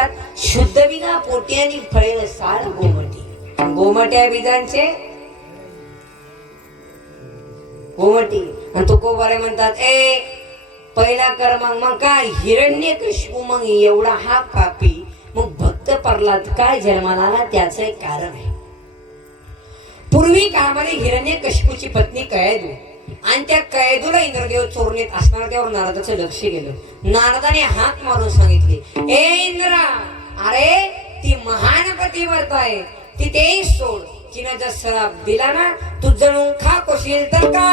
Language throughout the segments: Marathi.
म्हणतात शुद्ध बिना पोटी आणि फळे साळ गोमटी. गोमट्या बीजांचे गोमटी आणि तुकोबारे म्हणतात ए पहिला कर्म मग काय हिरण्यकशिपू मग एवढा हा पापी मग भक्त प्रल्हाद काय जन्माला आला त्याचं एक कारण आहे. पूर्वी काळामध्ये हिरण्यकशिपूची पत्नी कैदू आणि त्या कैदूला इंद्रदेव चोरून येत असताना त्यावर नारदाचं लक्ष गेलं. नारदाने हाक मारून सांगितले ए इंद्रा अरे ती महान पतिव्रता आहे ती ते सोड. तिनं जर श्राप दिला ना तू जणू खा कोशील तर का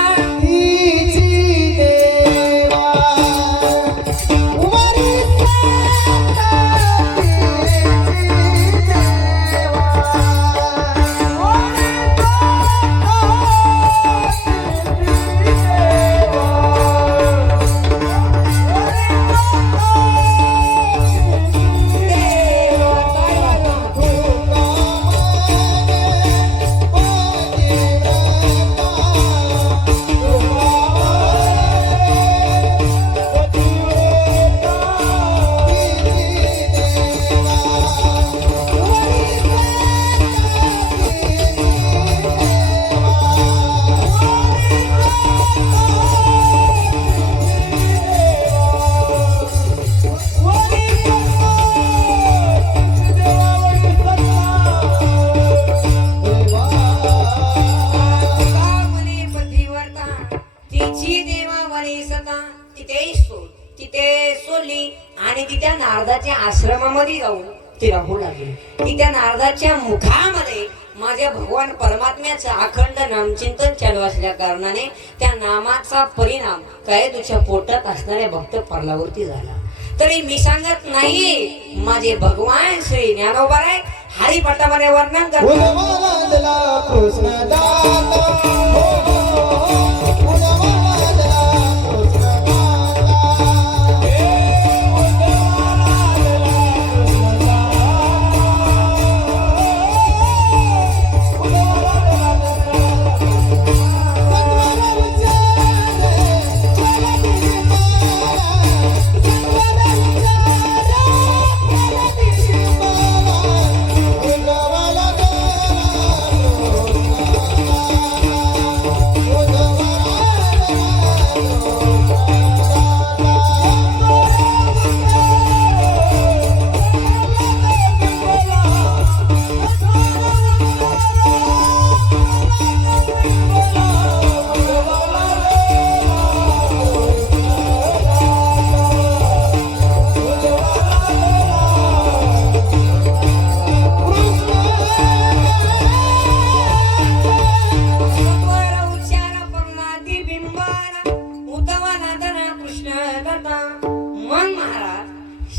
आणि ती त्या नारदाच्या आश्रमामध्ये जाऊन ती राहू लागली. ती त्या नारदाच्या मुखामध्ये माझ्या भगवान परमात्म्याचं अखंड नामचिंतन चालू असल्या कारणाने त्या नामाचा परिणाम कैदूच्या पोटात असणाऱ्या भक्त प्रल्हादावरती झाला. तरी मी सांगत नाही माझे भगवान श्री ज्ञानोबाराय हरिपाठामध्ये वर्णन करतात.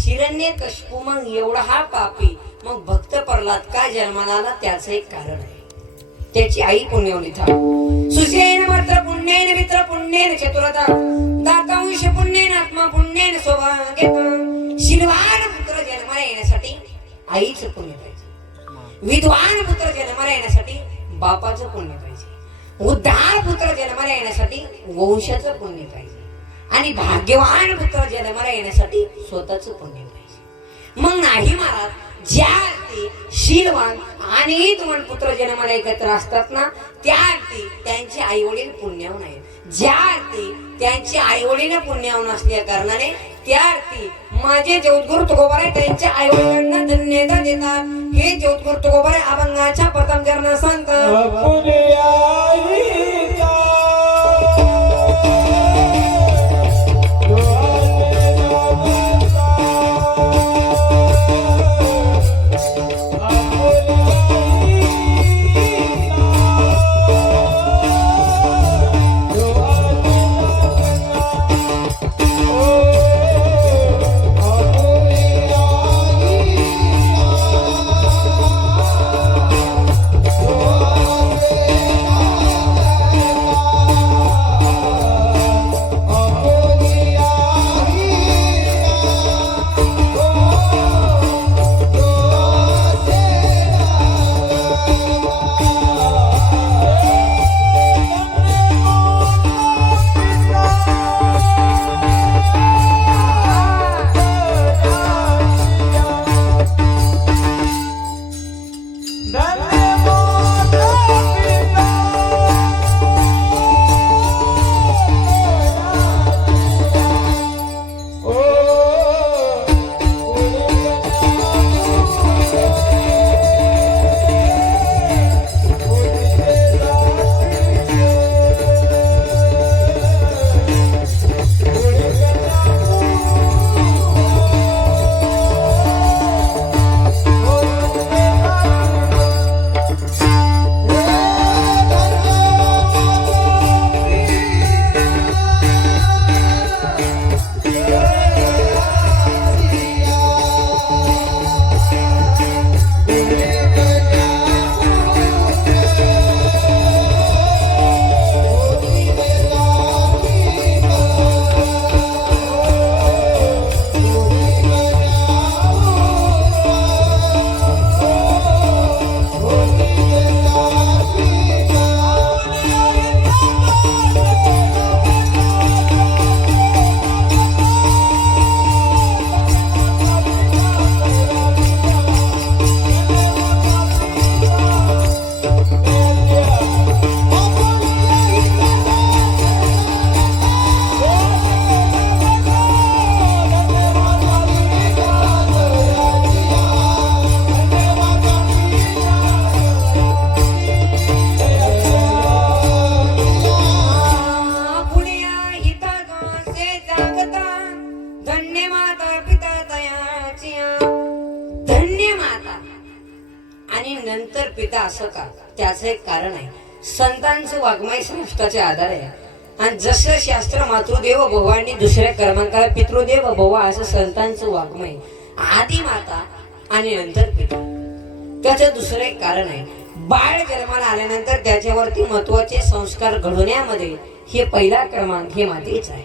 हिरण्यकशिपू मग एवढा हा पापी मग भक्त प्रल्हाद काय जन्माला आला त्याचं एक कारण आहे. त्याची आई पुण्यवली था सुसेन मात्र पुण्येन मित्र पुण्येन चतुरता दातांश पुण्येन आत्मा पुण्येन सौभाग्यता. शीलवान पुत्र जन्माला येण्यासाठी आईचं पुण्य पाहिजे. विद्वान पुत्र जन्माला येण्यासाठी बापाचं पुण्य पाहिजे. उद्धार पुत्र जन्माला येण्यासाठी वंशाचं पुण्य पाहिजे आणि भाग्यवान पुत्र जन्माला येण्यासाठी स्वतःचं पुण्य पाहिजे. मग नाही महाराज ज्या अर्थी शीलवान आणि विद्वान पुत्र जन्माला एकत्र असतात ना त्या अर्थी त्यांचे आई वडील पुण्याहून आहेत. ज्या अर्थी त्यांचे आई वडील पुण्याहून असल्या कारणाने त्या अर्थी माझे ज्योतगुरु तुकोबाराय त्यांच्या आई वडिलांना धन्यता देतात. हे ज्योतगुरु तुकोबाराय अभंगाच्या प्रथम चरणात सांगतात आणि नंतर पिता असं का? त्याचं एक कारण आहे. संतांचं वाङ्मय श्रेष्ठाचे आधार आहे. आणि जसं शास्त्र मातृदेव भवानी दुसऱ्या क्रमांकाला पितृदेव भवा असं संतांचं वाङ्मय आधी माता आणि नंतर पिता. त्याचं दुसरं एक कारण आहे. बाळ जन्माला आल्यानंतर त्याच्यावरती महत्वाचे संस्कार घडवण्यामध्ये हे पहिला क्रमांक हे मातेच आहे.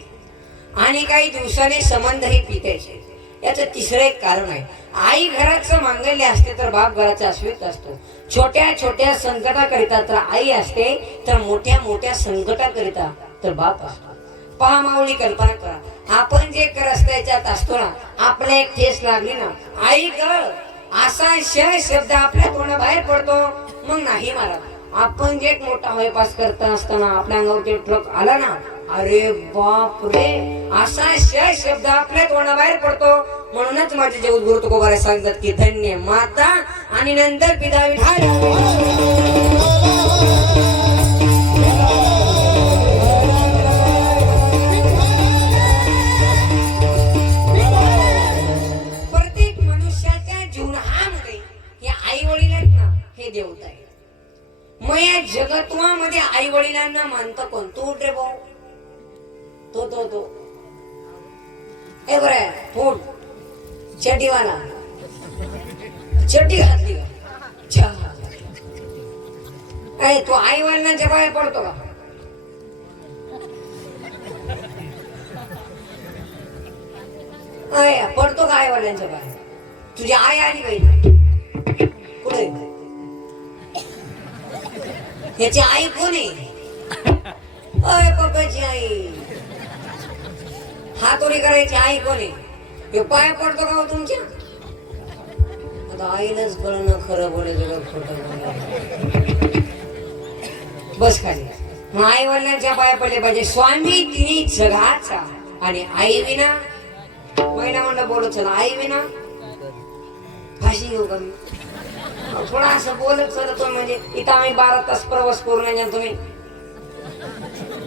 आणि काही दिवसाने संबंध हे पित्याचे. याचं तिसरं एक कारण आहे. आई घराचं मांगल्य असते तर बाप घराचा अस्मित असतो. छोट्या छोट्या संकटाकरिता तर आई असते, तर मोठ्या मोठ्या संकटाकरिता तर बाप असतो. पहा माऊली, कल्पना करा, आपण जे रस्त्याच्यात असतो ना, आपल्या एक ठेस लागली ना, आई ग असा शब्द आपल्या तोंडाबाहेर पडतो, मग नाही मारा. आपण जे मोठा वयपास करत असताना आपल्या अंगावरती ट्रक आला ना, अरे बाप रे, असा शब्द आपल्या तोंडाबाहेर पडतो. म्हणूनच माझे जे गुरु तुकोबारे सांगतात की धन्य माता आणि नंतर पिता विठाल. प्रत्येक मनुष्याच्या जीवनामध्ये हे आई वडील आहेत ना, हे देवता आहे. मग या जगत्वामध्ये आई वडिलांना मानतं कोण? तू रे भाऊ, तो ए बरं फूट चड्डीवाला, चड्डी घातली का? तो आई वडिलांच्या पाया पडतो का? पडतो का आई वडिलांच्या पाया? तुझी आई आली पाहिजे पुढे. याची आई कोण आहे? अय पप्पाची आई. हातोडी करायची आई कोण आहे? हे पाय पडतो का तुमच्या? आता आईलाच कळणं खरं बोलायचं का खोटं बोलायचं. बस खाली. मग आई वडिलांच्या पाया पडले पाहिजे. स्वामी तिन्ही जगाचा. आणि आई विना महिना म्हणलं बोलत चला, आई विना फाशी घेऊ का मी? थोडा असं बोलत चलतो म्हणजे इथं आम्ही 12 तास प्रवास करून येणार, तुम्ही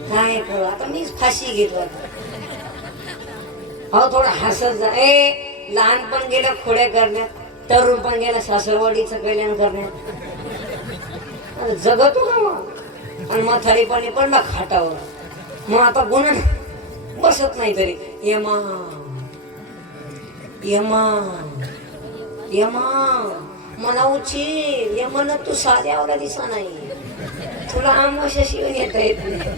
काय करू? आता मीच फाशी घेतो. अहो थोडं हसत जा. लहानपण गेलं खोड्या करण्यात, तरुण पण गेलं सासरवाडीचं कल्याण करण्यात. जगतो का मग? आणि म्हातारीपणी पडला खाटावर, मग आता गुन्हा बसत नाही तरी यमा यमा यमा मला उची यमन तू साध्यावर दिसा नाही, तुला आमोशा शिवून येता येत नाही.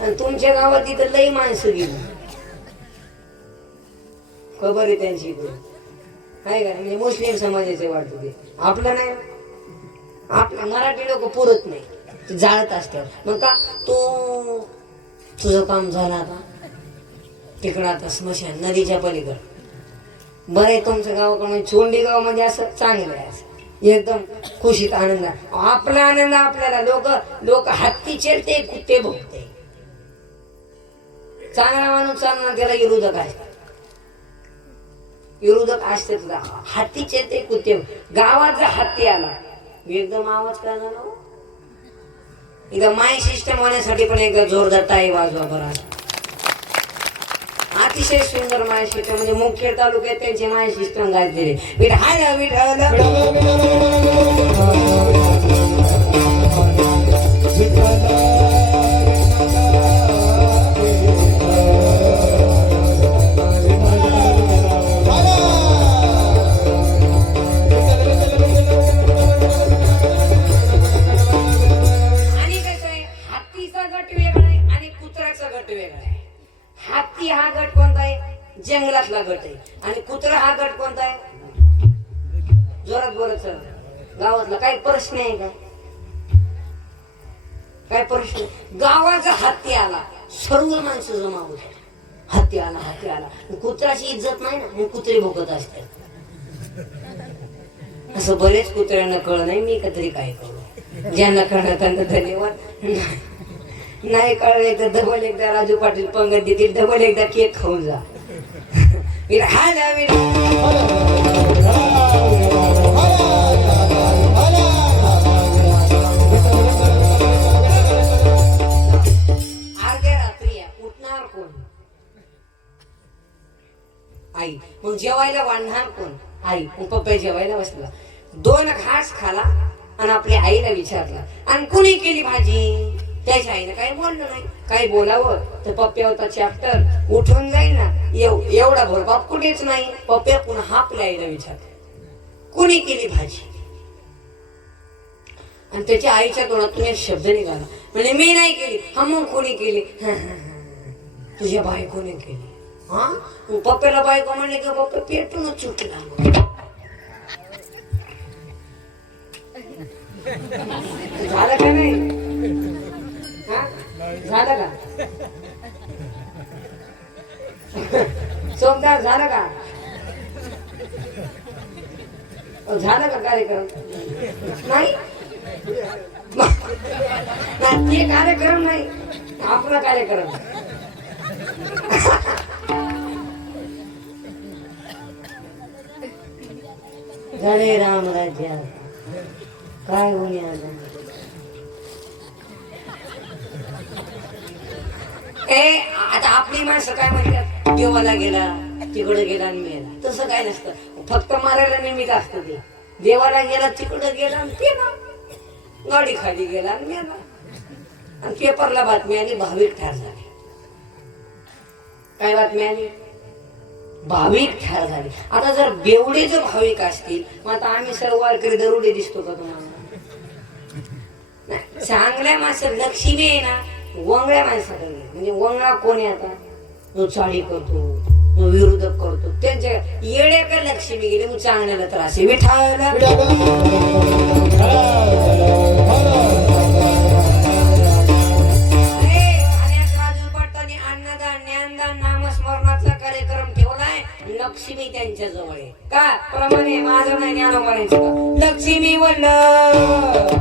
आणि तुमच्या गावात तिथं लई माणसं गेली, खबर आहे त्यांची काय का? म्हणजे मुस्लिम समाजाचे वाटत ते, आपलं नाही. आपलं मराठी लोक पुरत नाही, ते जाळत असतात. मग का तो तुझं काम झालं आता तिकडं, आता स्मशान नदीच्या पलीकडं. बरं आहे तुमचं गावाकडे चोंडी गाव म्हणजे असं चांगलं आहे, असं एकदम खुशीत आनंद. आपला आनंद आपल्याला. लोक हत्ती चेरते, कुत्ते भोगते. चांगला माणूस चालणार त्याला विरोधक असतात, विरोधक असते. तुला हत्ती चेरते, कुत्ते. गावात जर हत्ती आला एकदम आवाज करणार ना. एकदा माय सिस्टम होण्यासाठी पण एकदा जोरदार टाळी वाजवा बरं. अतिशय सुंदर माय सिस्टम म्हणजे मुखेड तालुक्यात त्यांचे माय सिस्टम गाजलेले. विठाल विठाल जंगलातला गट आहे आणि कुत्रा हा गट कोणता आहे? जोरात बोलत चला. गावातला काही प्रश्न आहे का? काय प्रश्न? गावाचा हत्ती आला, सर्व माणसं जमा होते. हत्ती आला, हत्ती आला. कुत्राची इज्जत नाही ना, मग कुत्रे भोगत असते. असं बरेच कुत्र्यांना कळ नाही. मी कधी काय करू? ज्यांना कळलं त्यांना धन्यवाद. नाही कळले तर डबल एकदा राजू पाटील पंगत देतील, डबल एकदा केक खाऊन जा. अर्ध्या रात्री उठणार कोण? आई. मग जेवायला वाढणार कोण? आई. मग पप्पा जेवायला बसला. 2 घास खाला आणि आपल्या आईला विचारला, आणि कुणी केली भाजी? त्याच्या आईने काही बोललं नाही. काही बोलावं तर पप्प्या होता चॅप्टर उठून जाईल ना, एवढा भरबाप कुठेच नाही. पप्प्या पुन्हा आपल्या आईला विचारला, कुणी केली भाजी? आणि त्याच्या आईच्या तोंडातून एक शब्द निघाला, म्हणजे मी नाही केली. हा मग कोणी केली? तुझ्या बायकोने केली. हा, पप्प्याला बायको म्हणले की पप्पा पेटूनच चुकला. झालं का नाही? झालं का सोमदार? झालं का? झालं का कार्यक्रम? नाही, ते कार्यक्रम नाही, आपला कार्यक्रम. झाले राम राज्य काय होणे आता. आता आपली माणसं काय म्हणतात, देवाला गेला तिकडे गेला आणि मेला. तसं काय नसतं, फक्त मारायला निमित्त असतं. ते देवाला गेला तिकडे गेला आणि पेला, गाडी खाली गेला आणि मेला. आणि पेपरला बातमी आली भाविक ठार झाले. काय बातमी आली? भाविक ठार झाले. आता जर बेवडे जर भाविक असतील, मग आता आम्ही सर्व वारकरी दरोडे दिसतो का तुम्हाला? चांगल्या माणसं लक्ष्मी आहे ना, वंगळ्या माणसाकडे. म्हणजे वंगळा कोण आहे आता? जो चाळी करतो, जो विरोधक करतो, त्यांच्या येड्या का लक्ष्मी गेले, मग चांगल्याला त्रास आहे. विठाला अन्नदान ज्ञानदान नामस्मरणाचा कार्यक्रम ठेवलाय. लक्ष्मी त्यांच्या जवळ आहे का? प्रमाणे माझं नाही ज्ञान म्हणायचं का? लक्ष्मी वल्लभ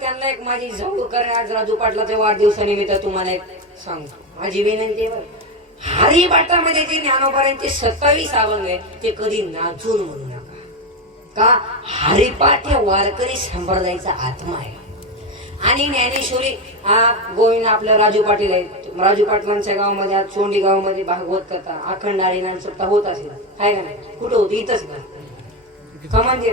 त्यांना एक माझी जवळ करे. आज राजू पाटलाच्या वाढदिवसानिमित्त तुम्हाला एक सांगतो, माझी विनंती आहे. हरिपाठामध्ये जे ज्ञानोबारांचे 27 अभंग आहे ते कधी नाचून म्हणू नका, का हरिपाठ हे वारकरी संप्रदायाचा आत्मा आहे. आणि ज्ञानेश्वरी गोविंद आपलं राजू पाटील आहेत. राजू पाटलांच्या गावामध्ये आज चोंडी गावामध्ये भागवत कथा अखंड हरिनाम सप्ताह होत असेल, आहे का नाही? कुठं होती? इथंच का म्हणजे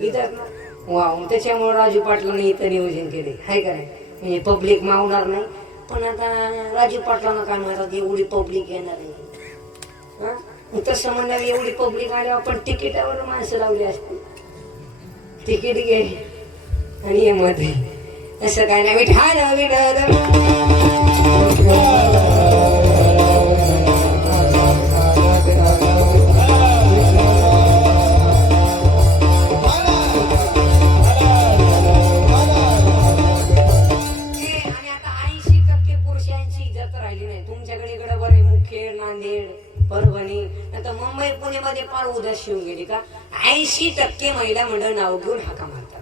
इथंच ना. वाव, त्याच्यामुळे राजू पाटलांनी इथं नियोजन केले, आहे का नाही? म्हणजे पब्लिक मावणार नाही. पण आता राजू पाटलांना काय म्हणतात, एवढी पब्लिक येणार आहे. तसं म्हणणार एवढी पब्लिक आल्यावर आपण तिकिटावर माणसं लावली असते. तिकीट घे आणि ये मध्ये, असं काय नाही. परभणी आता मुंबई पुण्यामध्ये फार उदास शिवून गेली का? 80% महिला मंडळ नाव घेऊन हाका मारतात.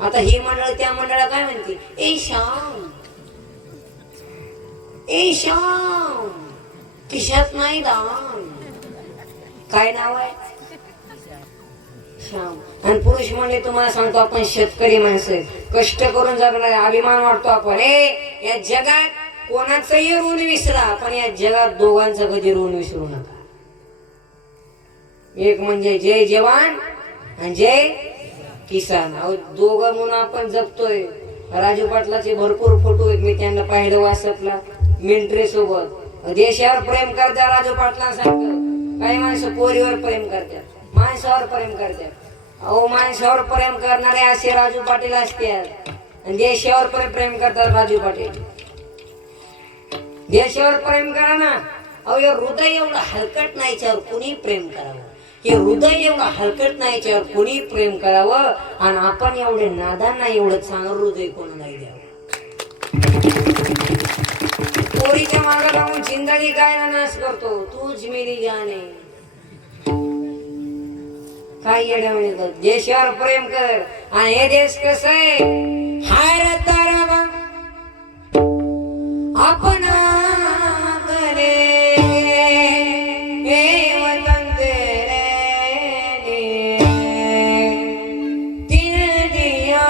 आता हे मंडळ त्या मंडळा काय म्हणते, ए श्याम, ए श्याम, खिशात नाही दान. काय नाव आहे? श्याम. आणि पुरुष म्हणजे तुम्हाला सांगतो, आपण शेतकरी माणसं, कष्ट करून जगणारे, अभिमान वाटतो आपण. या जगात कोणाचंही ऋण विसरा, पण या जगात दोघांचं कधी ऋण विसरू नका. एक म्हणजे जय जवान आणि जय किसान. दोघं म्हणून आपण जगतोय. राजू पाटलाचे भरपूर फोटो आहेत, मी त्यांना पाहिलं व्हॉट्सअपला मिलिटरी सोबत. देशावर प्रेम करत्या राजू पाटलांसारखं. काही माणसं पोरीवर प्रेम करतात, माणसावर प्रेम करतात. अहो माणसावर प्रेम करणारे असे राजू पाटील असतात आणि देशावर पण प्रेम करतात राजू पाटील. देशावर प्रेम करा ना. अहो हे हृदय एवढं हलकट नाही याच्यावर कुणी प्रेम करावं. हे हृदय एवढं हलकट नाही याच्यावर कुणी प्रेम करावं. आणि आपण एवढे नादान नाही, एवढं चांगलं हृदय कोण नाही द्यावं. पोरीच्या मागे लावून जिंदगी काय नाश करतो, तूच मेरी जाने. काय येड्या म्हणजे देशावर प्रेम कर. आणि हे देश कसं आहे, हाय रे तारा आपण करे हे वतन तेरे दिन दिया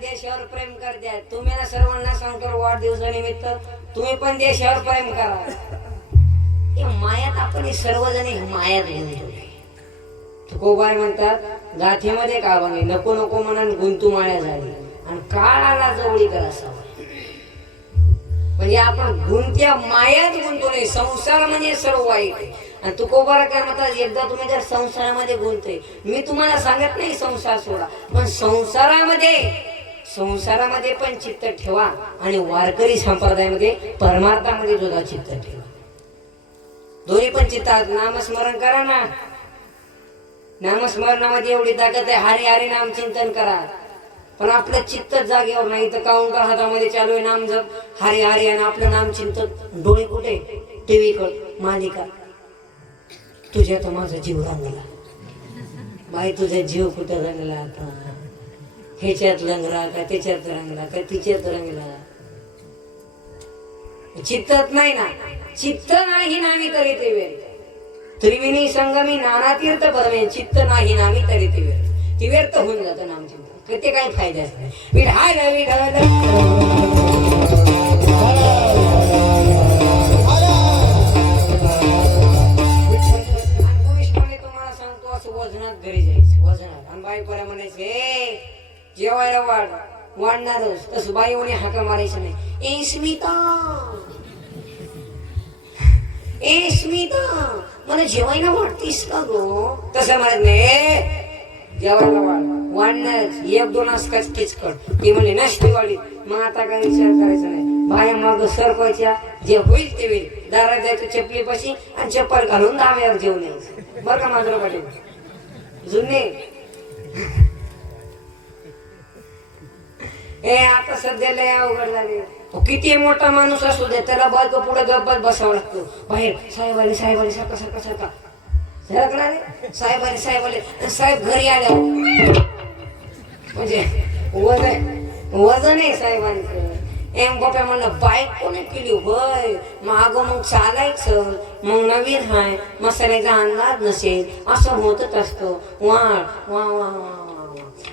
देशावर प्रेम करतात. तुम्ही ना सर्वांना सांगतो वाढदिवसानिमित्त तुम्ही पण देशावर प्रेम करा. मायात आपण सर्वजण मायात गुंतलो. तुकोबाई म्हणतात गाथेमध्ये का बघे नको नको म्हणून गुंतू माया झाली आणि काळाला जवळी करा सवय. म्हणजे आपण गुंत्या मायात गुंतू नये. संसार म्हणजे सर्व वाईट. आणि तुकोबारा काय म्हणतात एकदा तुम्ही जर संसारामध्ये गुंतले, मी तुम्हाला सांगत नाही संसार सोडा, पण संसारामध्ये पण चित्त ठेवा आणि वारकरी संप्रदायामध्ये परमार्थामध्ये सुद्धा चित्त ठेवा. दोन्ही पण चित्तात नामस्मरण करा ना. नामस्मरणामध्ये एवढी ताकद आहे. हरी हरी नाम चिंतन करा, पण आपलं चित्त जागेवर नाही. तर काउंटर हातामध्ये चालू आहे नाम जप, हरी हरी, आणि आपलं नाम चिंतन. डोळे कुठे टीव्ही कड मालिका. तुझ्या तर माझा जीव रंगला बाई, तुझा जीव कुठे रंगला आता. ह्याच्यात रंगला का त्याच्यात रंगला का तिच्यात रंगला. चित्तत नाही ना. चित्त नाही नामी तरी ते वेळ. त्रिवेणी संगमी नाना तीर्थ परमे. चित्त नाही नामी तरी ते वेळ. ती व्यर्थ होऊन जातं नामचिंतन. ते काही फायद्याच नाही. विठाल विठाल तुम्हाला सांगतो असं वजनात घरी जायचं. वजनात आणि बाई पर्या म्हणायचे जेवायला वाढणारच. तसं बाई म्हणे हाका मारायचं नाही. ए स्मिता मला जेवायला वाटतीस का गो. तसं म्हणत नाही. जेवायला वाढणारच. एक दोन असकाच किचकट. ती म्हणली नसती वाढी. मग आता काय विचार करायचा नाही. बाया माग सरकवायच्या. जे होईल ते होईल. दारात जायचं चपलीपाशी आणि चप्पल घालून दाव्यावर जेवण यायचं. बरं का माझं पाटील जुने. आता सध्या लय अवघड झाले. किती मोठा माणूस असू दे त्याला बायको पुढे गप्पत बसावं लागतो. बाहेर साहेब आले साहेब आले सारखा सारखा सारखा सरकला रे. साहेब आले साहेब आले. साहेब घरी आल्या म्हणजे वजन आहे साहेबांचं. एम गोप्या म्हणलं बाईक कोणी केली होय माग मग चालायचं मग नवीन हाय मसाल्याचा अंदाज नसेल असं होतच असतो वा वा वा वा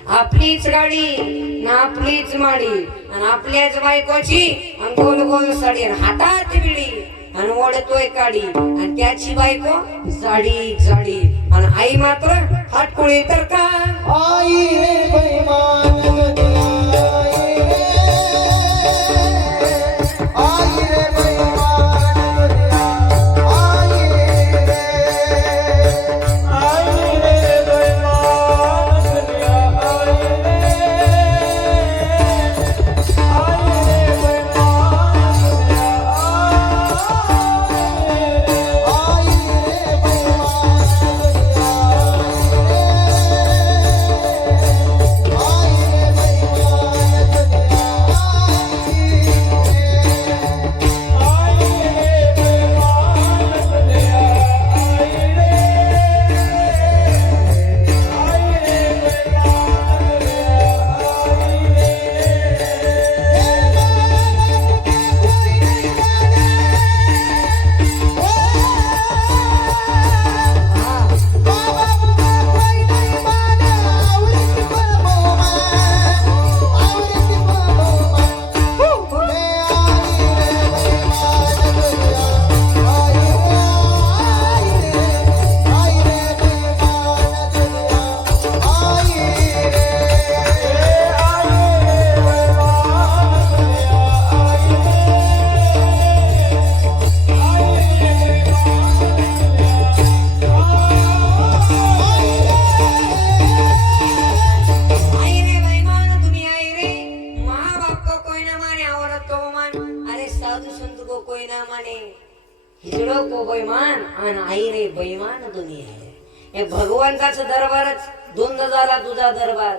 आपलीच गाडी ना आपलीच माडी आणि आपल्याच बायकोची आणि गोल गोल साडी आणि हातात बिडी आणि ओढतोय काडी आणि त्याची बायको जाडी जाडी आणि आई मात्र हटकुळी तर का आई रे बैमान आई रे बैमान आई रे बैमान भगवंताचा दरबारच धुंद झाला तुझा दरबार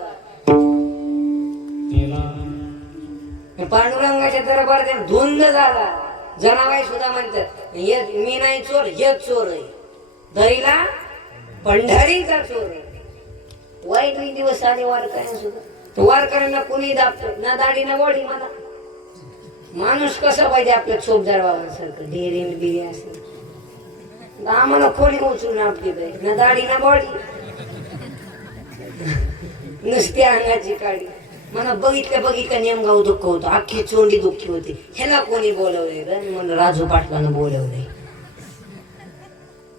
पांडुरंगाच्या दरबारात धुंद झाला जनाबाई सुद्धा म्हणतात मी नाही चोर हेच चोर आहे दरीला पंढरीचा चोर आहे वाईट दिवस आले वारकऱ्यांना सुद्धा वारकऱ्यांना कुणी दाबतो ना दाढी ना बॉडी मला माणूस कसा पाहिजे आपल्या चोपदार बाबांसारखं डेरी बिरी असं आम्हाला खोली उचलून आपली ना दाढी ना बॉडी नुसती अंगाची काळी मला बघितल्या नेमगाव दुःख होतं अख्खी चोंडी दुःखी होती ह्याला कोणी बोलवलंय म्हणून राजू पाटलानं बोलवलंय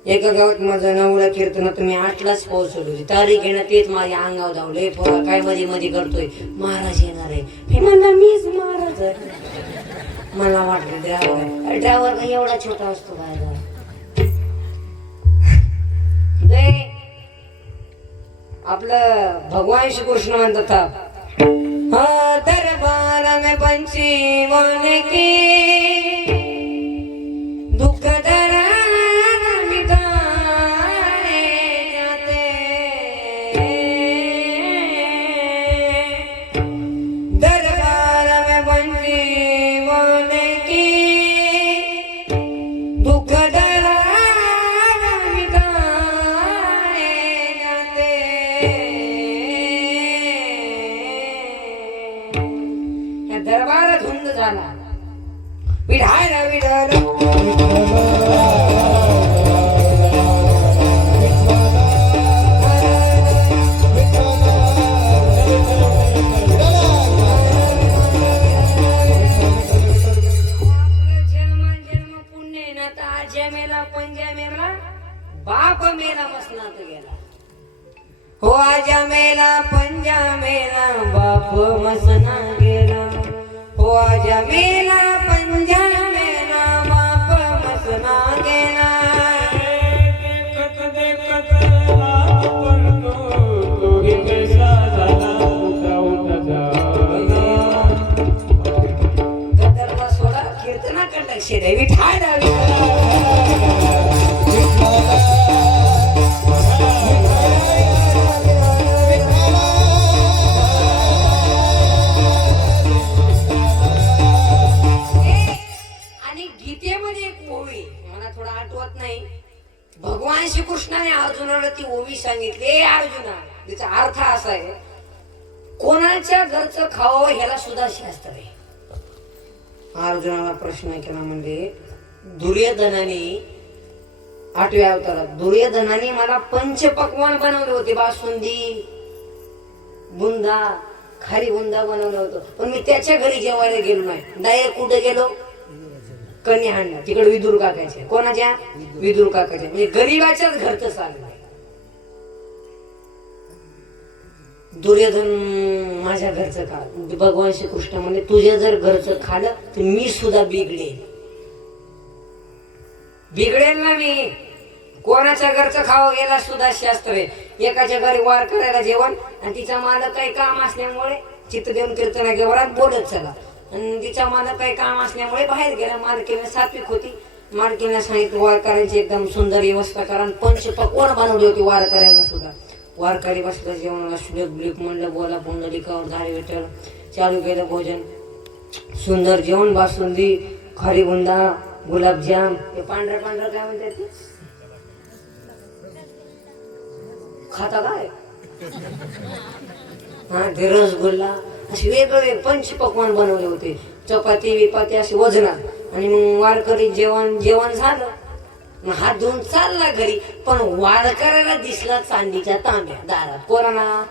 एका गावात माझं नवरा कीर्तन तुम्ही 8लाच पोहोचवली होती तारीख घेणं तेच माझ्या अंगावर धावले पोरा काय मध्ये मध्ये करतोय महाराज येणार आहे हे म्हणलं मीच महाराज मला वाटलं ड्रायव्हर काही एवढा छोटा असतो काय आपलं भगवान श्री कृष्ण म्हणतात दरबार में पंछी बोले की दुख दरा मिटाए जाते दरबार में पंछी बोले की दुख दरा दरबार धुंद झाला विढायला विढाल जन्म पुण्य ना तर आज्या मेला पंजा मेला बाप मेला मसनात गेला हो आजा मेला पंजा मेला बाप मसना गेला हो आजा मेला पंजा मेला बाप मसना गेला देखत रात पडतो तो ही कैसा झाला उठा गदरला सोडा कीर्तनाकडे लक्ष दे विठाला भगवान श्रीकृष्णाने अर्जुनाला ती ओवी सांगितली अर्जुना तिचा अर्थ असा आहे कोणाच्या घरचं खावं ह्याला सुद्धा शास्त्र आहे अर्जुनाला प्रश्न केला म्हणजे दुर्योधनाने 8व्या अवतारात दुर्योधनाने मला पंचपक्वान बनवले होते, बासुंदी, बुंदा, खारी बुंदा बनवलं होतं, पण मी त्याच्या घरी जेवायला गेलो नाही. डायरेक्ट कुठे गेलो? कन्याहांडा, तिकडे विदुर काकाच्या. कोणाच्या? विदुर काकाच्या. म्हणजे गरीबाच्याच घरचं चाललंय. दुर्योधन माझ्या घरचं खा. भगवान श्रीकृष्ण म्हणजे तुझ्या जर घरचं खाल्लं तर मी सुद्धा बिघडेल ना मी. कोणाच्या घरचं खावं गेला सुद्धा शास्त्र आहे. एकाच्या घरी वार करायला जेवण आणि तिचा मालक काही काम असल्यामुळे चित्त देऊन कीर्तना गेवरात बोलत चला, आणि तिच्या मालक काही काम असल्यामुळे बाहेर गेला. मालकीने सात्विक होती, मालकीने सांगितलं वार करायची एकदम सुंदर व्यवस्था करा. पंचपक्वान बनवली होती वार करायला सुद्धा. वारकरी बसलं जेवणाला, श्लोक ब्लिक म्हणलं, बोला पुंडलिकावर धारे विठ्ठल, चालू केलं भोजन. सुंदर जेवण, बासुंदी, खारी बुंदा, गुलाबजाम, ते पांढरं पांढरं काय म्हणतात ते खाता काय, हा ते रसगुल्ला, असे वेगवेगळे पंचपक्वान बनवले होते. चपाती विपाती अशी वजनात. आणि मग वारकरी जेवण झालं, मग हात धुवून चालला घरी. पण वारकऱ्याला दिसला चांदीच्या तांब्या दारात. कोणाला?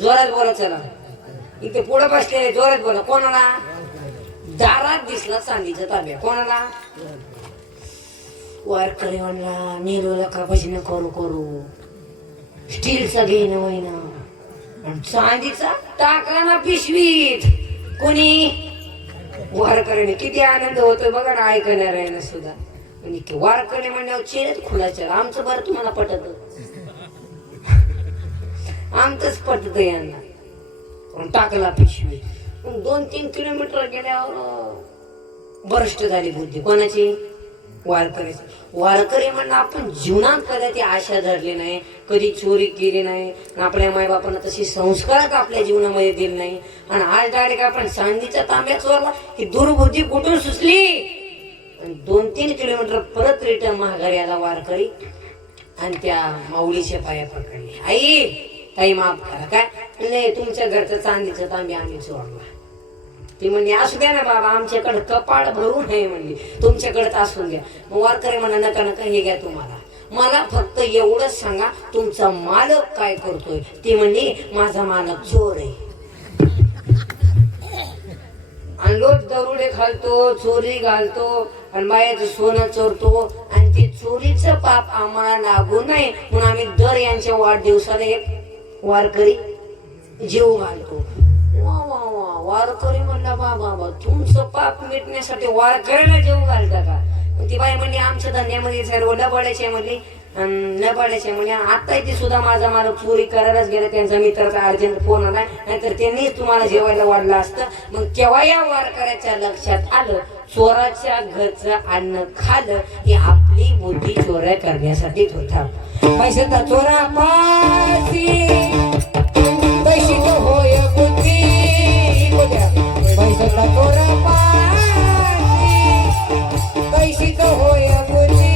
जोरात बोला चला, इथे पुढे बसलेले जोरात बोला. कोणाला? दारात दिसला चांदीच्या तांब्या. कोणाला? वारकरी म्हणला नेलोला का भजन करू करू, स्टीलचा घेणं होईना, चांदीचा टाकला ना पिशवीत. कोणी? वारकऱ्याने. किती आनंद होतोय बघा ना ऐकणार आहे ना सुद्धा. म्हणजे वारकरी म्हणल्यावर चेहऱ्यात खुलाच्या. आमचं बरं तुम्हाला पटत? आमचंच पटत यांना. टाकला पिशवी. 2-3 किलोमीटर गेल्यावर भ्रष्ट झाली बुद्धी. कोणाची? वारकऱ्याची. वारकरी म्हणणं आपण जीवनात कधी आशा धरली नाही, कधी चोरी केली नाही, आपल्या मायबापांना तशी संस्कार आपल्या जीवनामध्ये दिले नाही, आणि आज डायरेक्ट आपण चांदीचा तांब्या चोरला. ही दुर्बुद्धी कुठून सुचली? 2-3 किलोमीटर परत रिटर्न महागारी आला वारकरी, आणि त्या माऊलीच्या पाया पकडले. आई ताई माफ करा. काय नाही, तुमच्या घरचं चांदीचं तांबे आम्ही चोरला. ती म्हणली असू द्या ना बाबा, आमच्याकडे कपाळ भरून आहे म्हणली, तुमच्याकडे असून द्या. मग वारकरी म्हणा नका नका, हे घ्या तुम्हाला, मला फक्त एवढंच सांगा तुमचा मालक काय करतोय. ती म्हणली माझा मालक चोर आहे, आणि लोट दरोडे घालतो, चोरी घालतो, आणि बायाचं सोनं चोरतो, आणि ते चोरीचं पाप आम्हाला लागू नये म्हणून आम्ही दर यांच्या वाढदिवसाला एक वारकरी जीव घालतो. वा वा वा. वारकरी म्हणला बाबा तुमचं पाप मिटण्यासाठी वारकऱ्याला जीव घालता का? ती बाई म्हणली आमच्या धंद्यामध्ये सर्व लबाडायचे म्हणली, लबाडायचे म्हणजे आता इथे सुद्धा माझा मालक चोरी करायलाच गेला, त्यांचा मित्राचा अर्जंट फोन आलाय, नाहीतर त्यांनीच तुम्हाला जेवायला वाढलं असतं. मग केव्हा या वारकऱ्याच्या लक्षात आलं चोराच्या घरचं अन्न खाल्लं ही आपली बुद्धी चोऱ्या करण्यासाठीच होता. पैशाचा चोरा पाशी पैशी होय बुद्धी, पैशाचा चोरा पाशी पैशी होय बुद्धी.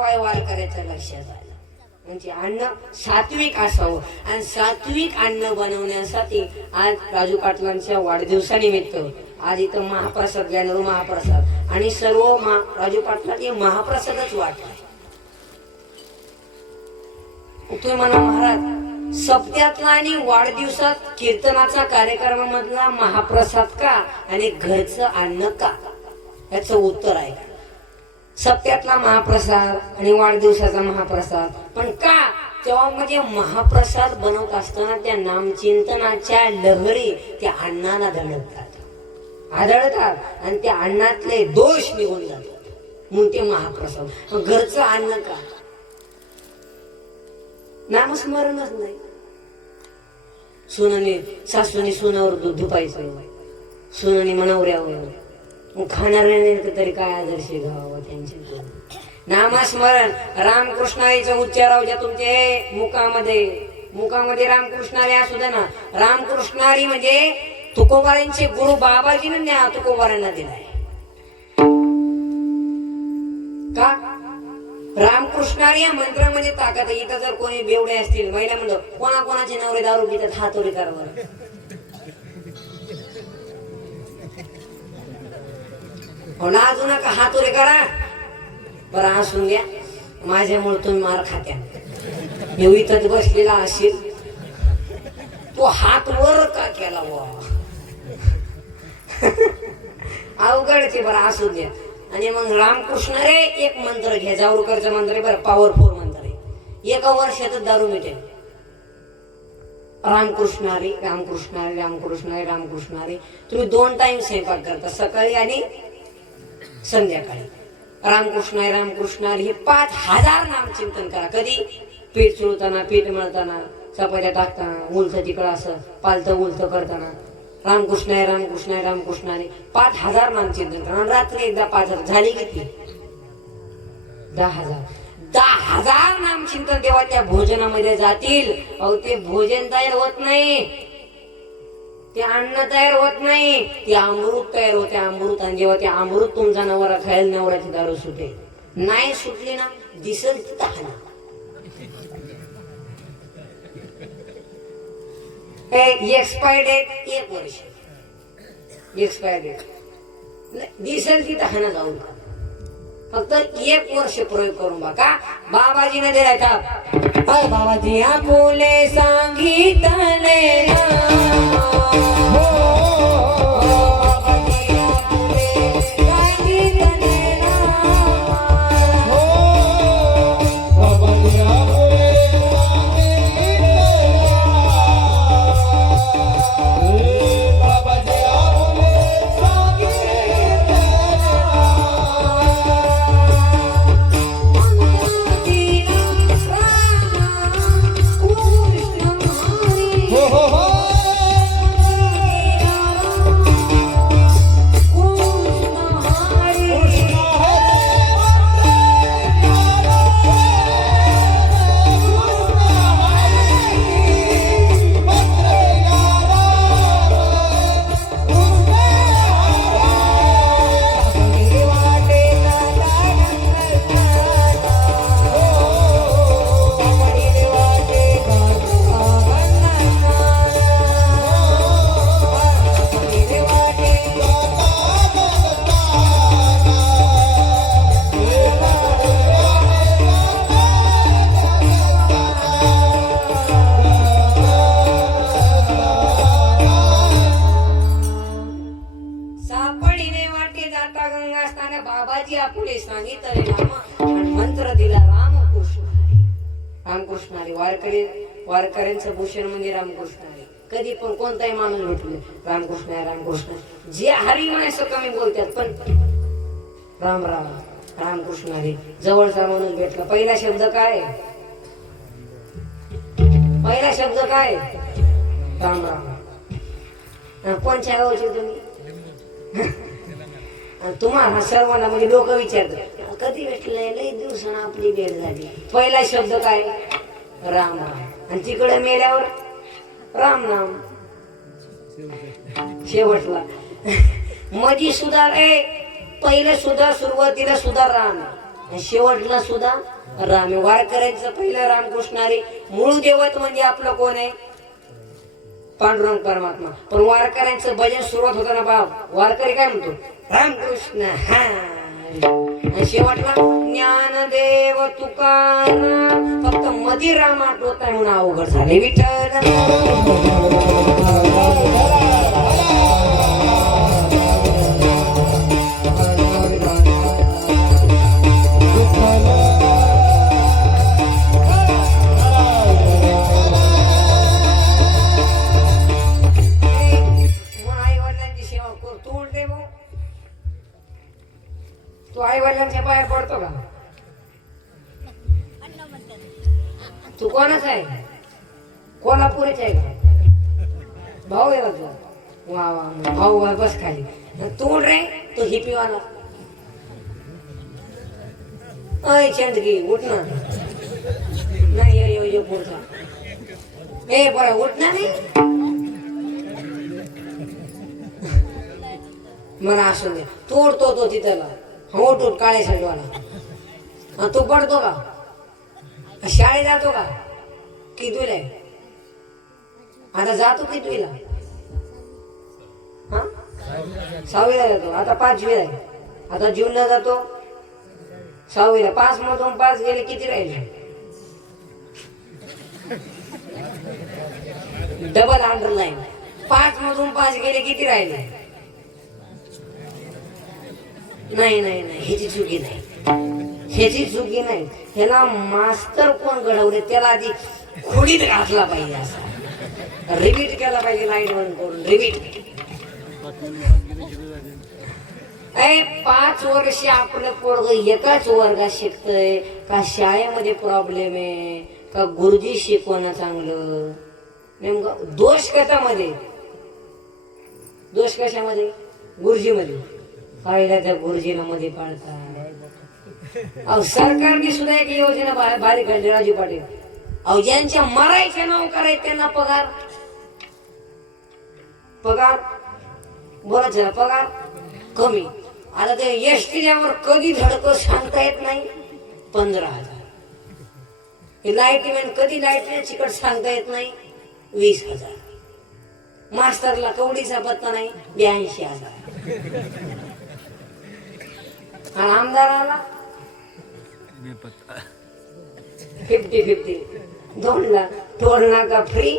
तेव्हा वारकऱ्याचं लक्षात आलं म्हणजे अन्न सात्विक असावं आणि सात्विक अन्न बनवण्यासाठी आज राजू पाटलांच्या वाढदिवसानिमित्त आज इथं महाप्रसाद ज्ञानरू महाप्रसाद आणि सर्व राजू पाटलांनी महाप्रसादच वाटला. तुम्ही म्हणा महाराज सप्त्यातला आणि वाढदिवसात कीर्तनाचा कार्यक्रमामधला महाप्रसाद का आणि घरचं अन्न का, याचं उत्तर आहे सप्त्यातला महाप्रसाद आणि वाढदिवसाचा महाप्रसाद. पण का, तेव्हा म्हणजे महाप्रसाद बनवत असताना त्या नामचिंतनाच्या लहरी त्या अन्नाला आढळतात आणि त्या अन्नातले दोष निघून जातात म्हणून ते महाप्रसाद. घरचं अन्न का, नामस्मरणच नाही. सुनाने सासूने सुनावर दूध धुपायचं, सुनाने मनवऱ्यावर, मग खाणाऱ्याने तरी काय आदर्श घ्यावं त्यांचे नामस्मरण. रामकृष्णाईचं उच्चाराव ज्या तुमचे मुखामध्ये रामकृष्णारी असू दे ना. रामकृष्णारी म्हणजे तुकोबारांचे गुरु बाबाजीने तुकोबारांना दिलाय का. रामकृष्णारी या मंत्रामध्ये ताकद आहे. इथं जर कोणी बेवडे असतील महिला म्हणलं कोणाकोणाचे नवरे दारू पितात हातोरी करावर, लाजू नका हातोरी करा बरं. असून द्या माझ्यामुळे तुम्ही मार खात्या. मी इथंच बसलेला असेल तो हात वर का केला अवघडचे बरं असू द्या. आणि मग रामकृष्ण रे एक मंत्र घ्या, जावरूकरचा मंत्र आहे बरं, पॉवरफुल मंत्र आहे. एका वर्षातच दारू मिळेल. रामकृष्णारी रामकृष्णारी रामकृष्णारी रामकृष्णारी. तुम्ही 2 टाइम स्वयंपाक करता, सकाळी आणि संध्याकाळी. रामकृष्णारी रामकृष्णारी हे 5000 नाम चिंतन करा. कधी पीठ चुळताना, पीठ मळताना, चपात्या टाकताना, उलट तिकडं असं पालतं उलट करताना रामकृष्णारी रामकृष्णारी रामकृष्णारी 5000 नाम चिंतन करा. रात्री एकदा 5000 झाली किती 10,000 नाम चिंतन तेव्हा त्या भोजनामध्ये जातील. अहो ते भोजन तयार होत नाही, ते अन्न तयार होत नाही, ते अमृत तयार होते. अमृत. आणि जेव्हा ते अमृत तुमचा नवरा खायला नवऱ्याची दारू सुटेल, नाही सुटली ना दिसेल तिथं हाना. एक्सपायर डेट 1 वर्ष, एक्सपायर डेट दिसेल तिथं हाना जाऊन का. फक्त 1 वर्ष प्रयोग करून बघा. बाबाजीने दिलाय का बाबाजी आपुले सांगितले बाबाजी आपुले सांगितले नाम आणि मंत्र दिला रामकृष्ण. रामकृष्णारी वारकऱ्यांचं भूषण म्हणजे रामकृष्णारी. कधी पण कोणताही माणूस भेटले रामकृष्ण रामकृष्ण. जे हरी म्हणायचं कमी बोलतात पण राम राम रामकृष्णारी. जवळचा माणूस भेटला पहिला शब्द काय, पहिला शब्द काय राम राम. कोणच्या गावचे तुम्ही तुम्हाला सर्वांना म्हणजे लोक विचारतात कधी भेटलंय, लई दिवसानं आपली भेट झाली. पहिला शब्द काय राम राम. आणि तिकडे मेल्यावर राम नाम शेवटला. मधी सुधार पहिलं सुद्धा सुरुवातीला सुद्धा राम आणि शेवटला सुद्धा राम आहे. वारकऱ्यांचं पहिलं रामकृष्ण हरी. मूळ दैवत म्हणजे आपलं कोण आहे? पांडुरंग परमात्मा. पण वारकऱ्यांचं भजन सुरुवात होताना बाप वारकरी काय म्हणतो? रामकृष्ण हरी. आणि शेवटला ज्ञानदेव तुकाराम. फक्त मधी राम आठवत नाही म्हणून अवघड झाले. विठ्ठल तू आई वडिलांच्या पाया पडतो का? तू कोणाच आहे? कोल्हापुरीच आहे का? भाऊ आहे तुझा? वा वा भाऊ वा बस खाली. तू रे तो हिपीवाला. अय चंदगी उठ ना. नाही ये पुढचा. ए बरं उठ ना. नाही मला असू दे. तोडतो तो तिथला. हो तो काळे साईडवाला. तू पडतो का? शाळेत जातो का? कितवीला आहे? आता जातो कितवीला? हा 6वीला जातो. आता 5वीला आहे. आता जूनला जातो 6वीला. 5 मधून 5 गेले किती राहिले? Double underline. 5 मधून 5 गेले किती राहिले? नाही नाही नाही ह्याची चुकी नाही. ह्याची चुकी नाही. ह्याला मास्तर कोण घडवले त्याला आधी खोडीत घातला पाहिजे. असा रिपीट केला पाहिजे. लाईट बंद करून रिपीट. 5 वर्ष आपलं पोरग एकाच वर्गात शिकतय का? शाळेमध्ये प्रॉब्लेम आहे का? गुरुजी शिकवणं चांगलं? नेमकं दोष कशामध्ये? दोष कशामध्ये? गुरुजीमध्ये. पाहिला त्या गुरुजीला मध्ये पाळतात. अहो सरकारने सुद्धा एक योजना भारी काढली. राजू पाटील. अहो ज्यांच्या मरायचे नाव करायचे त्यांना पगार बोलायचं ना पगार कमी. आता ते एसटीवर कधी धडकं सांगता येत नाही. 15,000. हे लाईटमॅन कधी लाईट चिकट सांगता येत नाही. 20,000. मास्तरला कवडीचा पत्ता नाही. 82,000. आणि आमदाराला 50-50. 2 लाख. टोल नाका फ्री.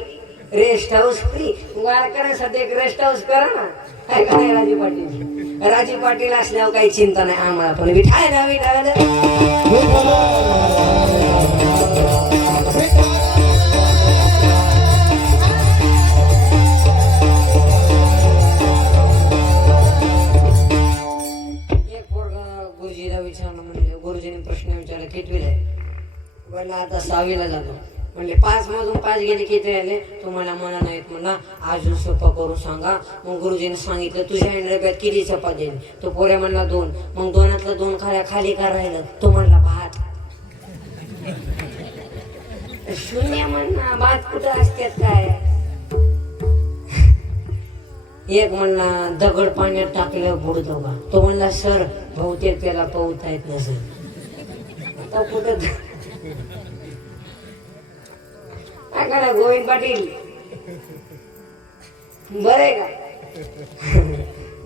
Rest house free. वारकऱ्यांसाठी एक रेस्ट हाऊस करा ना. काय काय राजू पाटील? राजू पाटील असल्यावर काही चिंता नाही आम्हाला. पण विठायला विचारलं. म्हणजे गुरुजीने प्रश्न विचारला कितवीला आहे? म्हणलं आता 6वीला जातो. म्हणले 5 मधून 5 गेले किती राहिले? तुम्हाला मला नाहीत. म्हणला अजून सोपा करून सांगा. मग गुरुजीने सांगितलं तुझ्या डब्यात किती चपाती दिली? तो पोऱ्या म्हणला 2. मग 2तलं 2 खाली का राहिलं? तो म्हणला भात. 0 म्हणला भात कुठं असतात काय? एक म्हणला दगड पाण्यात टाकलं बुडतो का? तो म्हणला सर बहुतेक त्याला पोहता येत नसेल. आता कुठं काय करा गोविंद पाटील बरे का?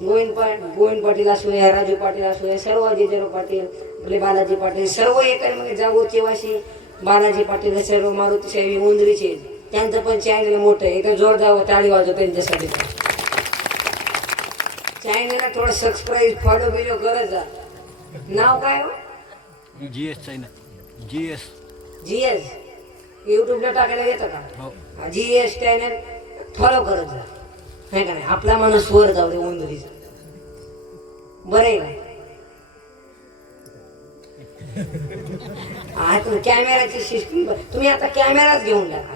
गोविंद पाटील असू या, राजू पाटील असू या, सर्व जितेराव पाटील आपले बालाजी पाटील सर्व एकामध्ये जागोची वाशी. बालाजी पाटील सर्व मारुती साहेब उंदरीचे. त्यांचं पण चॅनल मोठं आहे. इथं जोरदार टाळी वाजव त्यांच्यासाठी. चॅनलला थोडं सबस्क्राईब फॉलो बिलो करत जा. नाव काय हो? GS channel. GS युट्यूबला टाकायला येतं का? GS चॅनल फॉलो करत जा. नाही का नाही? आपला माणूस वर जाऊ दे उंदरीचा. बरं आहे का? आता कॅमेराची सिस्टीम तुम्ही आता कॅमेराच घेऊन टाका.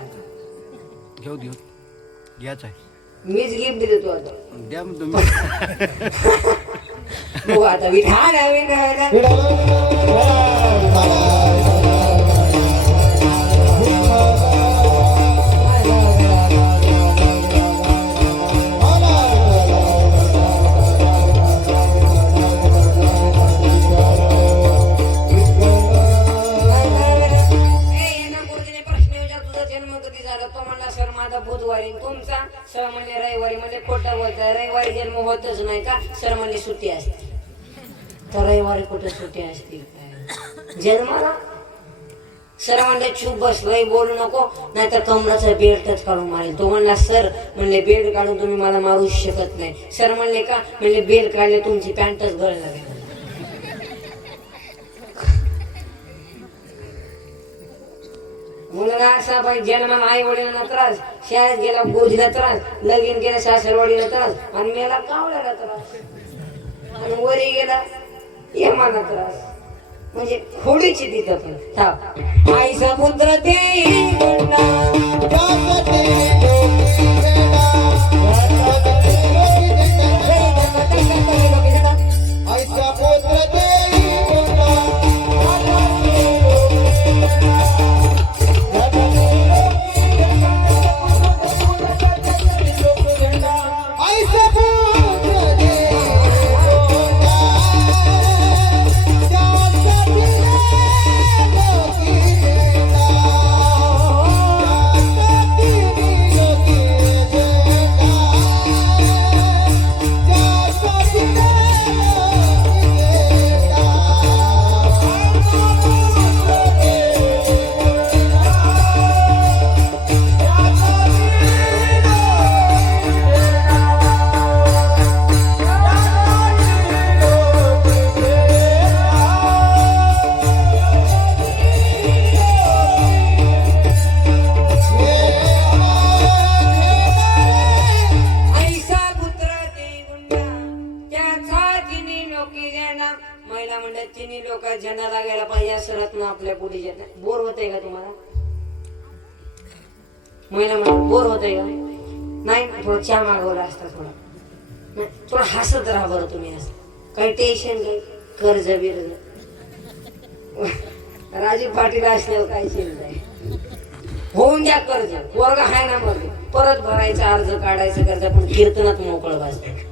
घेऊ घ्यायचं आहे. मीच गिफ्ट देतो आता. द्या मग तुम्ही. हो आता विठाल काय रविवारी जन्म होतच नाही का? सर म्हणले सुट्टी असते. तर रविवारी कुठे सुट्टी असते काय जन्माला? सर म्हणले चूप बस, लई बोलू नको, नाहीतर कमराचा बेल्टच काढून मारेल. तो म्हणला सर म्हणले बेल्ट काढून तुम्ही मला मारू शकत नाही. सर म्हणले का? म्हणले बेल्ट काढले तुमची पॅन्टच गळणार आहे. मुलगा असा बाई जन्माला आई वडिलांना त्रास, शाळेत गेला बोधीला त्रास, लगीन केलं सासरवाडीला त्रास, आणि मेला कावळ्याला त्रास, आणि वरी गेला यमाला त्रास. म्हणजे खोडीची तिथं पण थांब. आई समुद्र ते जगते लोकी वेडा, जगते लोकी वेडा. ऐसा पुत्र देई कोणा, जगते लोकी वेडा, जगते लोकी वेडा. ऐसा पुत्र देई कोणा, जगते लोकी वेडा, जगते लोकी महिला मंडळ तिन्ही लोक जना लागायला पाहिजे असं रत्न आपल्या पुढे येत नाही. बोर होतंय का तुम्हाला? महिला मंडळ बोर होतंय का? नाही थोडं चहा मागवला असता, थोडा थोडं हसत राहा बरं तुम्ही. असं काही टेन्शन काही कर्ज बिर्ज राजीव पाटील असल्यावर काही चिंता आहे. होऊन द्या कर्ज, वर्ग आहे ना मग परत भरायचा, अर्ज काढायचं कर्ज, पण कीर्तनात मोकळं वाचतं.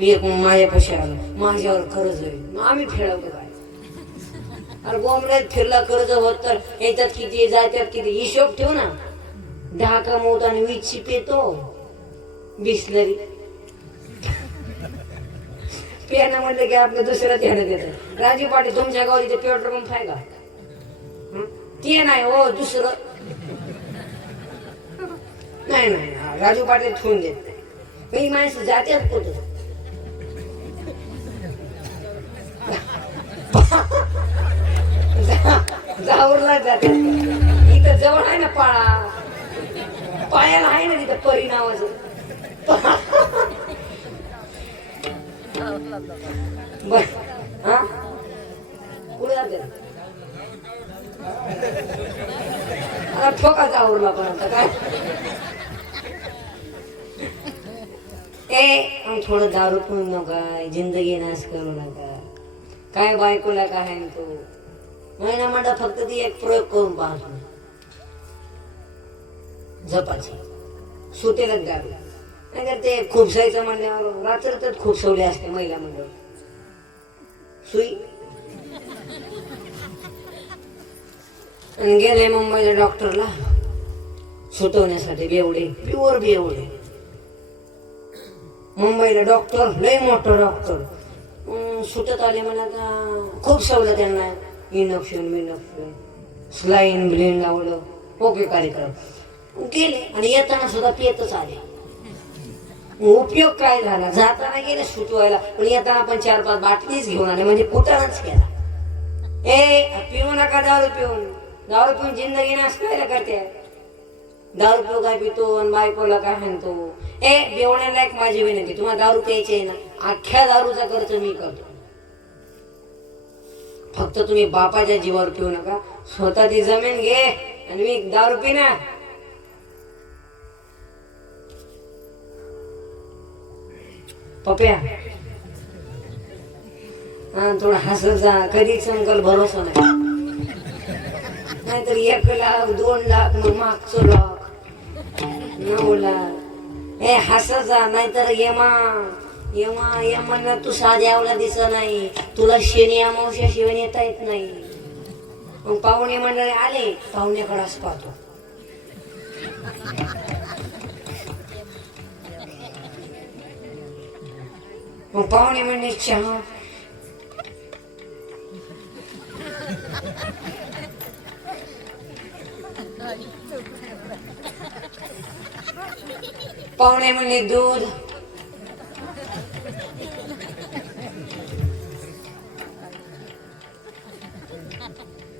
एक माझ्यापाशी आलं, माझ्यावर कर्ज आहे, मग आम्ही फेडवतो काय? अरे बोंबल्यात फिरला कर्ज होत तर येतात किती जातात किती हिशोब ठेव ना. 10 कमवतो आणि 20 पितो बिसलरी. पियानं म्हटलं की आपलं दुसरं ध्यान देतं. राजीव पाटील तुमच्या गावात इथे पेट्रोल पंप आहे का? ते नाही हो, दुसरं नाही नाही राजू पाटील ठेवून देत नाही. काही माणसं जात्यात कुठं जाऊरला जातात. इथं जवळ आहे ना पाळा, पायाला आहे ना तिथं परी नावाचं. बर हा कुठे जाते? ठोका जाऊरला पण आता काय ए थोडं दारू पिऊ नका, जिंदगी नाश करू नका. काय बायकोला काय तो महिना म्हणता फक्त ती एक प्रयोग करून पाहतो, जपाची सुटेलच गावी. नाहीतर ते खुपसायचं म्हणल्यावर रात्रच खुपसवले असते महिला मंडळ. सुई आणि गेले मुंबईला डॉक्टरला सुटवण्यासाठी. बेवडे प्युअर बेवडे. मुंबईला डॉक्टर लय मोठं डॉक्टर सुटत आले म्हणा खूप सवलं त्यांना. इनॉक्शन स्लाईन ब्लेन लावलं, ओके कार्यक्रम गेले आणि येताना सुद्धा पियतच आले. उपयोग काय झाला? जाताना गेले सुटवायला, पण येताना पण 4-5 बाटलीच घेऊन आले, म्हणजे कुटाणाच केला. पिऊ नका दारू पिऊन. दारू पिऊन जिंदगी नाश करायला करते. दारू पिऊ काय पितो आणि बायकोला काय म्हणतो. बेवण्याला एक माझी विनंती, तुम्हाला दारू प्यायची आहे ना, अख्ख्या दारूचा खर्च मी करतो. फक्त तुम्ही बापाच्या जीवावर पिऊ नका. स्वतः ती जमीन घे आणि मी दारू पिना. पप्या थोडा हसत जा. कधीच संकल्प भरोसा नाही. नाहीतर 1 लाख 2 लाख मग मागचं लाख 9 लाख. हसत जा. नाहीतर यमा तू साध्यावला दिसत नाही. तुला शनी अमावस्या शिवाय येता येत नाही. मग पाहुणे मंडळी आले, पाहुण्याकडेच पाहतो. मग पाहुणे म्हणले चहा. पाहुणे म्हणले दूध.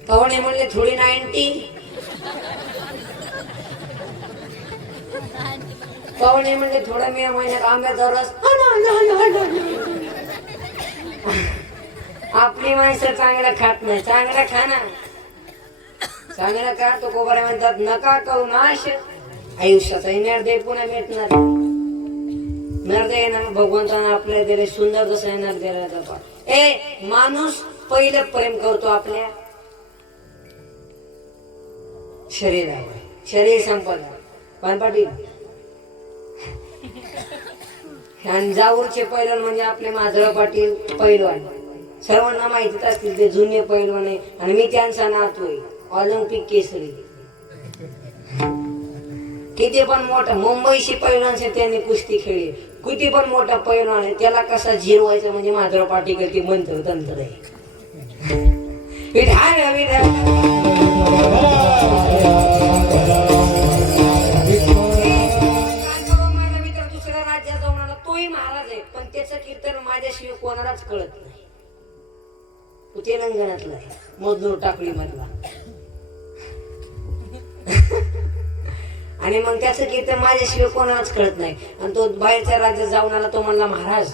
पाहुणे म्हणले थोडी 90. पाहुणे म्हणले थोडा मे महिन्यात आंब्याचा रस. आपली माणसं चांगलं खात नाही. चांगलं खा ना. चांगलं का तो कोबऱ्या म्हणतात नका करू नाश आयुष्याचा निर्दय पुन्हा मिटणार. निर्दय ना भगवंतानं आपल्या दिले सुंदर जसं निर्दय दिला. माणूस पहिलं प्रेम करतो आपल्या शरीरावर. शरीर संपदा पण पाटील आणि जाऊरचे पैलवान म्हणजे आपले माधव पाटील पैलवान सर्वांना माहितीच असतील. ते जुने पैलवान आहे आणि मी त्यांचा नातू आहे. ऑलिम्पिक केसरी. किती पण मोठा मुंबईशी पैलवान त्यांनी कुस्ती खेळली. किती पण मोठा पैलवान आहे त्याला कसा जिरवायचा म्हणजे माधव पाटील ते मंत्र तंत्र आहे. विधान तोही महाराज आहे पण त्याचं कीर्तन माझ्याशिवाय कोणालाच कळत नाही. तो तेलंगणातला आहे मजनूर टाकळी मधला. आणि मग त्याचं कीर्तन माझ्याशिवाय कोणालाच कळत नाही. आणि तो बाहेरच्या राज्यात जाऊन आला. तो म्हणला महाराज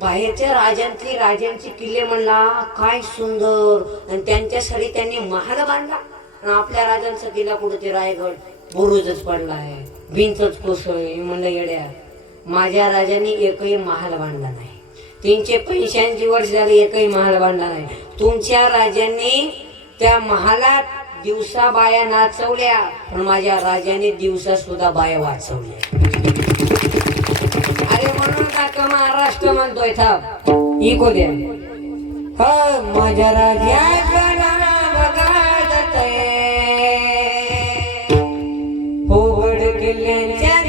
बाहेरच्या राजांची किल्ले म्हणला काय सुंदर आणि त्यांच्यासाठी त्यांनी महाल बांधला. आणि आपल्या राजांचा किल्ला कुठे ते रायगड बुरुजच पडला आहे. भिंतच कोसळली. म्हणलं येड्या माझ्या राजांनी एकही महाल बांधला नाही. 385 वर्ष झाली एकही महाल बांधला नाही. तुमच्या राजांनी त्या महालात दिवसा बाया नाचवल्या पण माझ्या राजाने दिवसा सुद्धा बाया वाचवल्या. अरे म्हणून का महाराष्ट्र म्हणतोय थांब इको द्या. माझ्या राजाचं नाव गाजतंय होबड किल्ल्यांच्या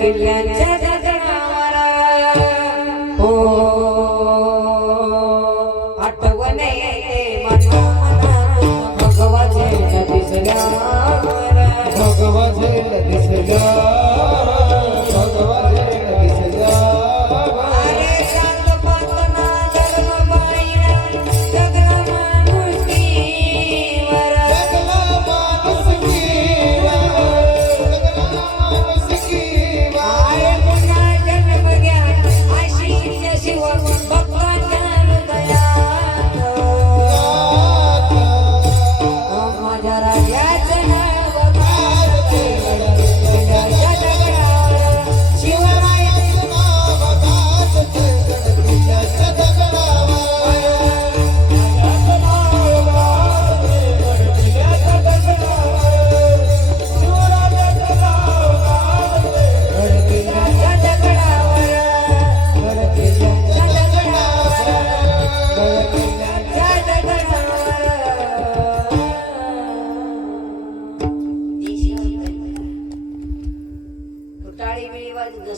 किल्ल्यांच्या जगणावर हो आठवण भगवान दिसल्या भगवान दिसल्या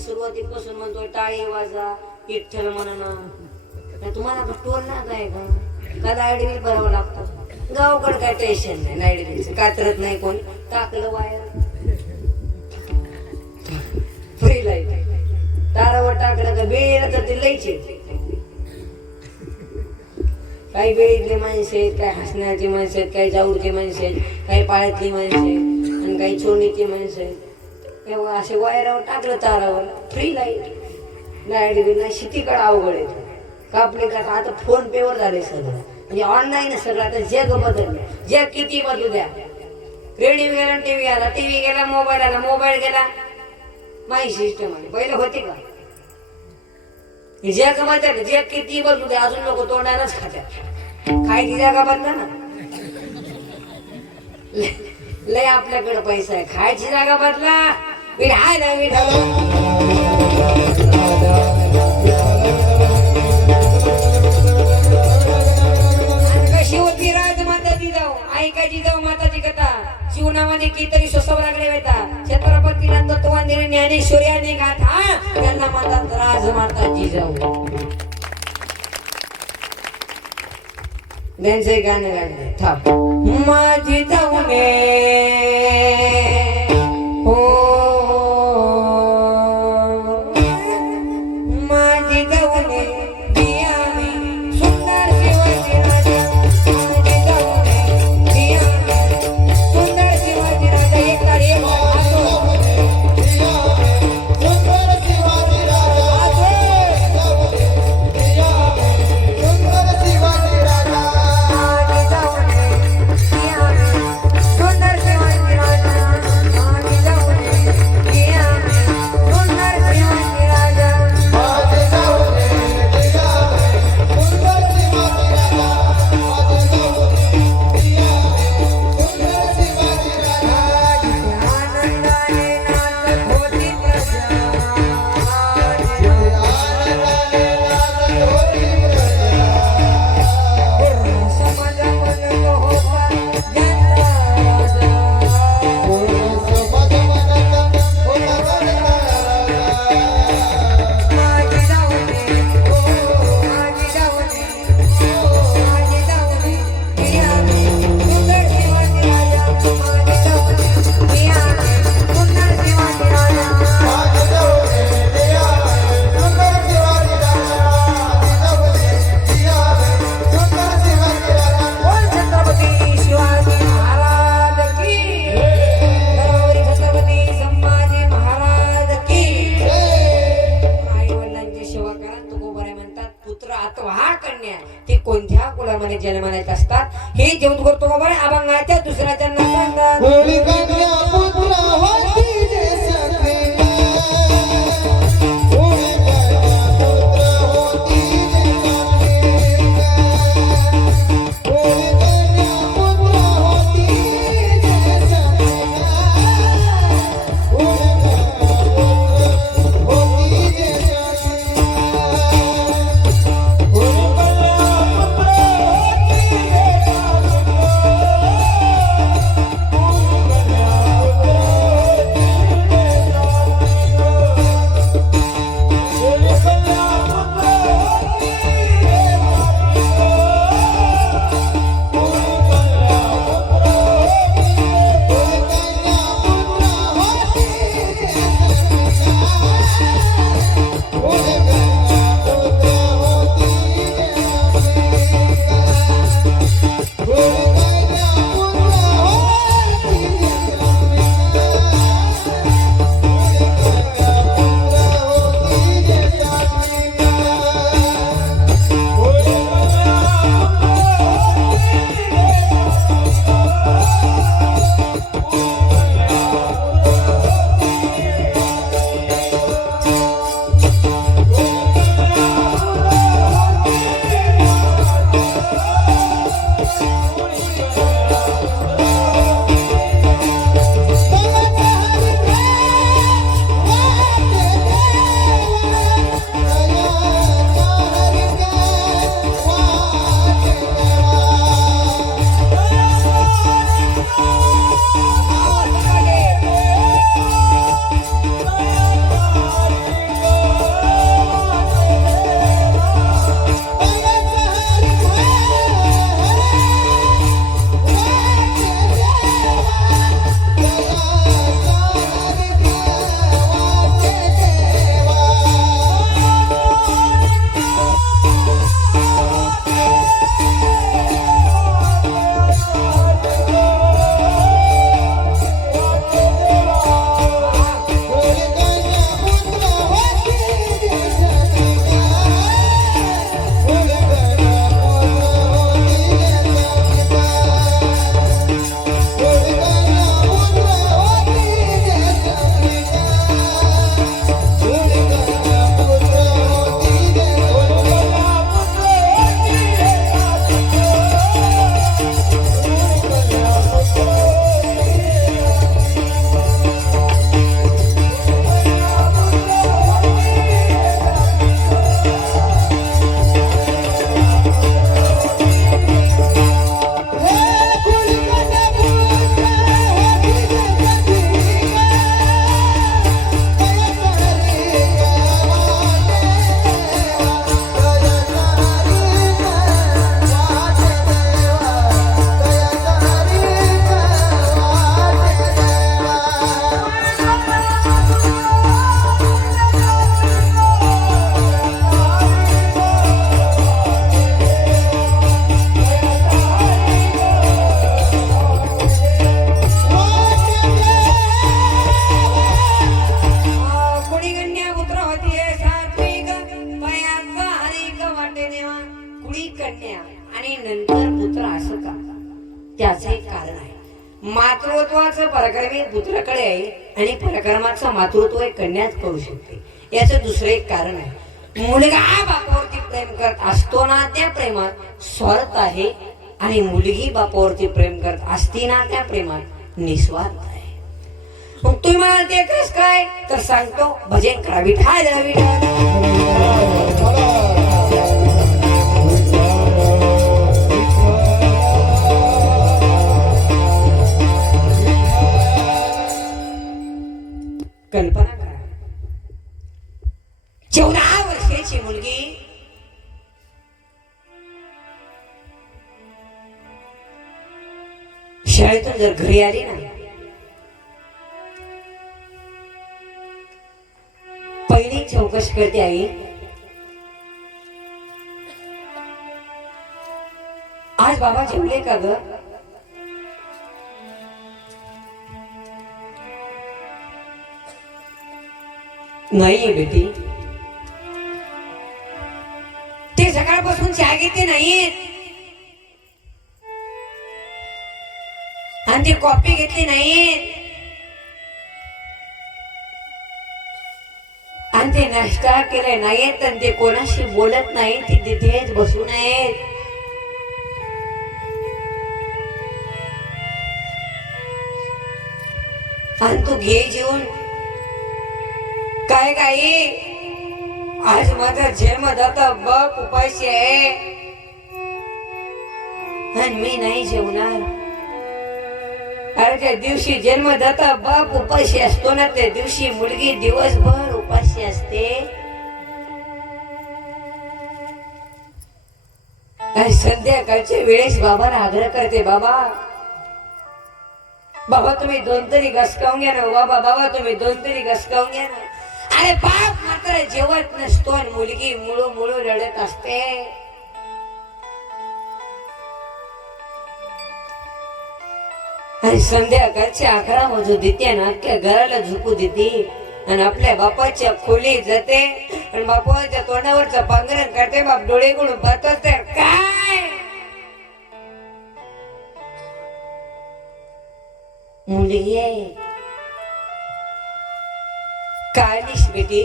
सुरुवातीपासून म्हणतोय टाळी वाजा विठ्ठल म्हणा. तुम्हाला टोल ना काय का लाईट बिल भरावं लागतं. गावकडे काय टेन्शन नाही. लाईट बिलचं कातरत नाही कोण. टाकलं वायर फ्री लाईट. तारावर टाकलं का बेळीला तर ते लईचे. काही बेळीतले माणसं आहेत काही हसण्याची माणसं आहेत काही जाऊरची माणसं आहेत काही पाळ्यातली माणसं आहेत आणि काही चोरणीची माणसं आहेत. असे वायरावर टाकलं तारावर फ्री लाईट. लाईट बिल नाही. शेतीकडे अवघड आहे कापले का. आता फोन पे वर झाले सगळं म्हणजे ऑनलाईन सगळं. आता जग बदललं. जग किती बदलू द्या. रेडिओ गेला टीव्ही आला. टीव्ही गेला मोबाईल आला. मोबाईल गेला माही सिस्टम आली. पहिलं होते का. जग बदललं. जग किती बदलू द्या अजून लोक तोंडानच खात्यात. खायची जागा बदला ना. लय आपल्याकडे पैसा आहे. खायची जागा बदला. कशी होती राजमाता जिजाऊ. ऐकायची जाऊ माता जीवनामध्ये कितीतरी सोसव लागले होता छत्रपतीला तत्वांनी ज्ञानेश्वर्याने गाथा त्यांना म्हणतात राज माता जिजाऊ. त्यांचे गाणे लागले थाप माझी जाऊने हो माझी जाऊने दियाने सुंदर शिवाजी राजा माझी जाऊने दियाने सुंदर शिवाजी राजा एक तारी एक सुंदर शिवाजी राजा सुंदर शिवाजी राजा माझी जाऊने दियाने सुंदर शिवाजी राजा माझी जाऊने दियाने सुंदर शिवाजी राजा माझे जाऊने दियावे सुंदर शिवाजी राजा माझे जाऊने दियावे सुंदर शिवाजी राजा आनंदाने नाचत होती प्रजा आनंदाने नाचत होती प्रजा समाज म्हणत होता जनता राजा समाज म्हणत होता बनता माझी जाऊने माझी जाऊने माझी जाऊने दियाने सुंदर शिवाजी राजा माझी जाऊने दियाने सुंदर शिवाजी राजा माझे जाऊने दियावे सुंदर शिवाजी राजा माझे जाऊने दियावे सुंदर शिवाजी राजा बोल छत्रपती शिवाजी महाराज की गौरी छत्रपती संभाजी महाराज की आई वडिलांची सेवा करा तुकोबरे म्हणतात पुत्र अथवा कन्या ते कोणत्या कुळामध्ये जन्माला येत असतात हे जेवढ तुकोबरे अभंगाच्या दुसऱ्याच्या सांगतात होळी कन्या पुत्र होती जे सखीला होळी कन्या पुत्र होती जे सखीला होळी कन्या पुत्र होती जे सखीला होळी कन्या पुत्र होती जे सखीला होळी कन्या पुत्र होती जे सखीला मातृत्वाचं पराक्रम हे पुत्राकडे आहे आणि पराक्रमाचं मातृत्व हे कन्याच करू शकते. याचं दुसरं एक कारण आहे. मुलगा बापावरती प्रेम करत असतो ना, त्या प्रेमात स्वार्थ आहे आणि मुलगी बापावरती प्रेम करत असती ना, त्या प्रेमात निस्वार्थ आहे. मग तुम्ही म्हणाल ते कसं काय, तर सांगतो. भजन करा विठाल विठाल. कल्पना करा, 14 वर्षाची मुलगी शाळेतून जर घरी आली ना, पहिली चौकशी करते, आई आज बाबा जेवले का ग? नाहीये बेटी. ते सकाळपासून चहा घेते नाहीत आणि ती कॉफी घेतली नाहीत आणि ते नाश्ता केलाय नाहीत आणि ते कोणाशी बोलत नाही, ती तिथेच बसून आहेत. आणि तू घे जेवून. काय गाई, आज माझा जन्मदाता बाप उपाशी आहे आणि मी नाही जेवणार. अरे त्या दिवशी जन्मदाता बाप उपाशी असतो ना, त्या दिवशी मुलगी दिवसभर उपाशी असते. आणि संध्याकाळच्या वेळेस बाबाला आग्रह करते, बाबा बाबा तुम्ही 2 तरी घसकावून घ्या ना, बाबा बाबा तुम्ही 2 तरी घसकावून घ्या ना. अरे बाप मात्र जेवत नसतो आणि मुलगी मुळू मुळू रडत असते. आणि संध्याकाळच्या 11 वाजू देते ना, अख्ख्या घराला झोपू देते आणि आपल्या बापाच्या खोलीत जाते आणि बापाच्या तोंडावरचं पांघरण करते. बाप डोळे गुळून पाहतो तर काय मुलगी आहे. कालीस बेटी,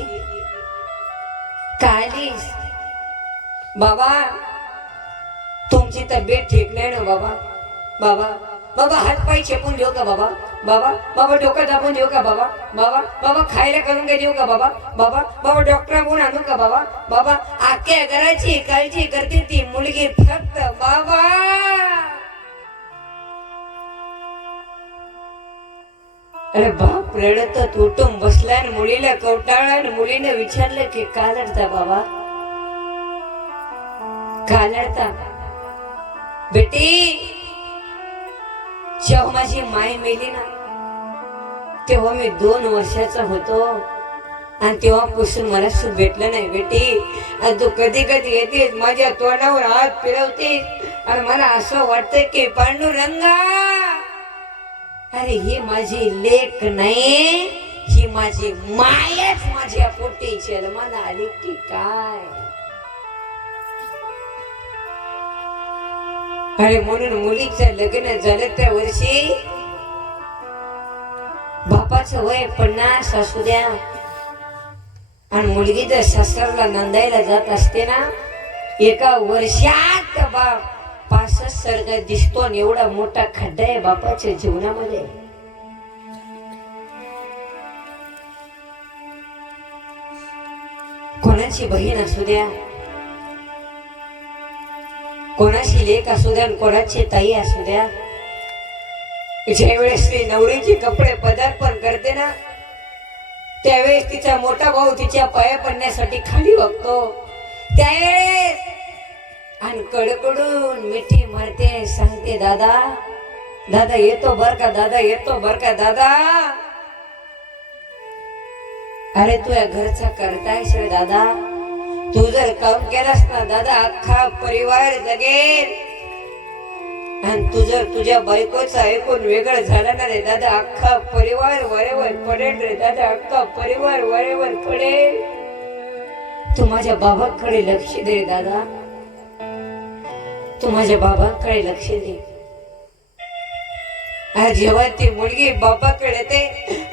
कालीस. बाबा तुमची तब्येत ठीक नाही ना बाबा? बाबा बाबा हात पाय चेपून देऊ का बाबा? बाबा बाबा डोकं दाबून देऊ का बाबा? बाबा बाबा खायला करून काय देऊ का बाबा? बाबा बाबा डॉक्टरांकडून आणू का बाबा? बाबा अख्ख्या घराची काळजी करते ती मुलगी फक्त बाबा. अरे बाप रडत उठून बसला आणि मुलीला कवटाळला आणि मुलीने विचारलं की का रडता बाबा, का रडता? बेटी जेव्हा माझी माय मेली ना, तेव्हा मी 2 वर्षाचा होतो आणि तेव्हापासून मला सुख भेटलं नाही बेटी. आणि तू कधी कधी येतेस माझ्या तोंडावर हात फिरवतेस आणि मला असं वाटतं की पांडुरंगा, अरे ही माझी लेक नाही, ही माझी मायच माझ्या पोटी जन्माला आली की काय. अरे म्हणून मुलीचं लग्न झालं त्या वर्षी बापाचं वय 50 असू द्या आणि मुलगी जर सासरला नंदायला जात असते ना, एका वर्षात बाप 65 सर्ग दिसतो आणि एवढा मोठा खड्डा आहे बापाच्या जीवनामध्ये. कोणाची बहीण असू द्या, कोणाची लेक असू द्या, कोणाची ताई असू द्या, ज्या वेळेस ती नवरीचे कपडे पदार्पण करते ना, त्यावेळेस तिचा मोठा भाऊ तिच्या पाया पडण्यासाठी खाली बघतो. त्यावेळेस आणि कडकडून मिठी मारते, सांगते दादा दादा येतो बर का, दादा येतो बर का दादा. अरे तू या घरचा करतायस रे दादा, तू जर काम केलास ना दादा अख्खा परिवार जगेल. आणि तू जर तुझ्या बायकोचं ऐकून वेगळं झालं ना रे दादा, अख्खा परिवार वरेवर पडेल रे दादा, अख्खा परिवार वरेवर पडेल. तू माझ्या बाबाकडे लक्ष दे दादा, तू माझ्या बाबाकडे लक्ष दे. आणि जेव्हा ती मुलगी बापाकडे येते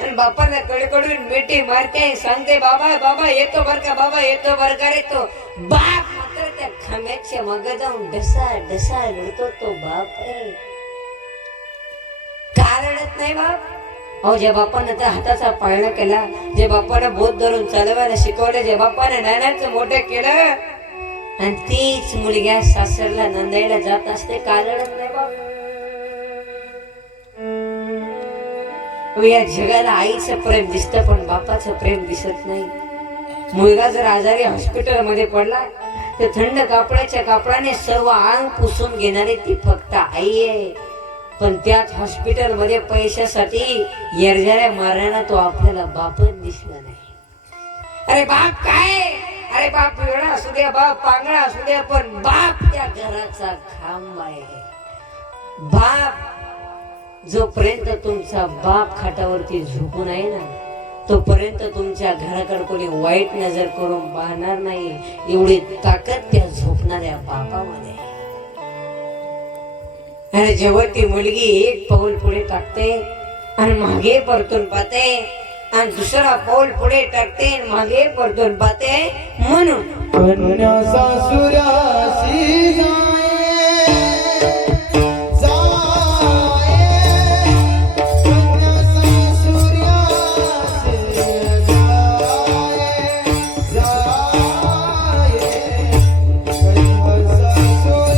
आणि बापाला कडकडून मिठी मारते, सांगते बाबा बाबा येतो बर का, बाबा येतो बर का रे. तो बाप मात्र त्या खांब्याच्या मागे जाऊन डसा डसा लढतो. तो बाप रे का रडत नाही बाप? अहो ज्या बापानं त्या हाताचा पाळणा केला, जे बापानं बोध धरून चालवायला शिकवलं, जे बापानं नानाचं मोठं केलं, आणि तीच मुलग्या सासरला नंदायला जात असते, का रडत नाही बाप? या जगाला आईचं प्रेम दिसतं पण बापाचं प्रेम दिसत नाही. मुलगा जर आजारी हॉस्पिटल मध्ये पडला तर थंड कापडाने सर्व अंग पुसून घेणारी ती फक्त आई आहे. पण त्याच हॉस्पिटल मध्ये पैशासाठी येरझाऱ्या मारण्याला तो आपल्याला बापच दिसला नाही. अरे बाप काय, अरे बाप वेळा असू द्या, बाप पांगळा असू द्या, पण बाप त्या घराचा खांब आहे. बाप जोपर्यंत तुमचा बाप खाटावरती झोपून आहे ना, तोपर्यंत तुमच्या घराकडे कोणी वाईट नजर करून पाहणार नाही. एवढी ताकद त्या झोपणाऱ्या बापामध्ये. आणि जेव्हा ती मुलगी एक पाऊल पुढे टाकते आणि मागे परतून पाहते, आणि दुसरा पाऊल पुढे टाकते आणि मागे परतून पाहते, म्हणून कन्या सासुरासी जाये कन्या सासुरासी जाये कन्या सासुरासी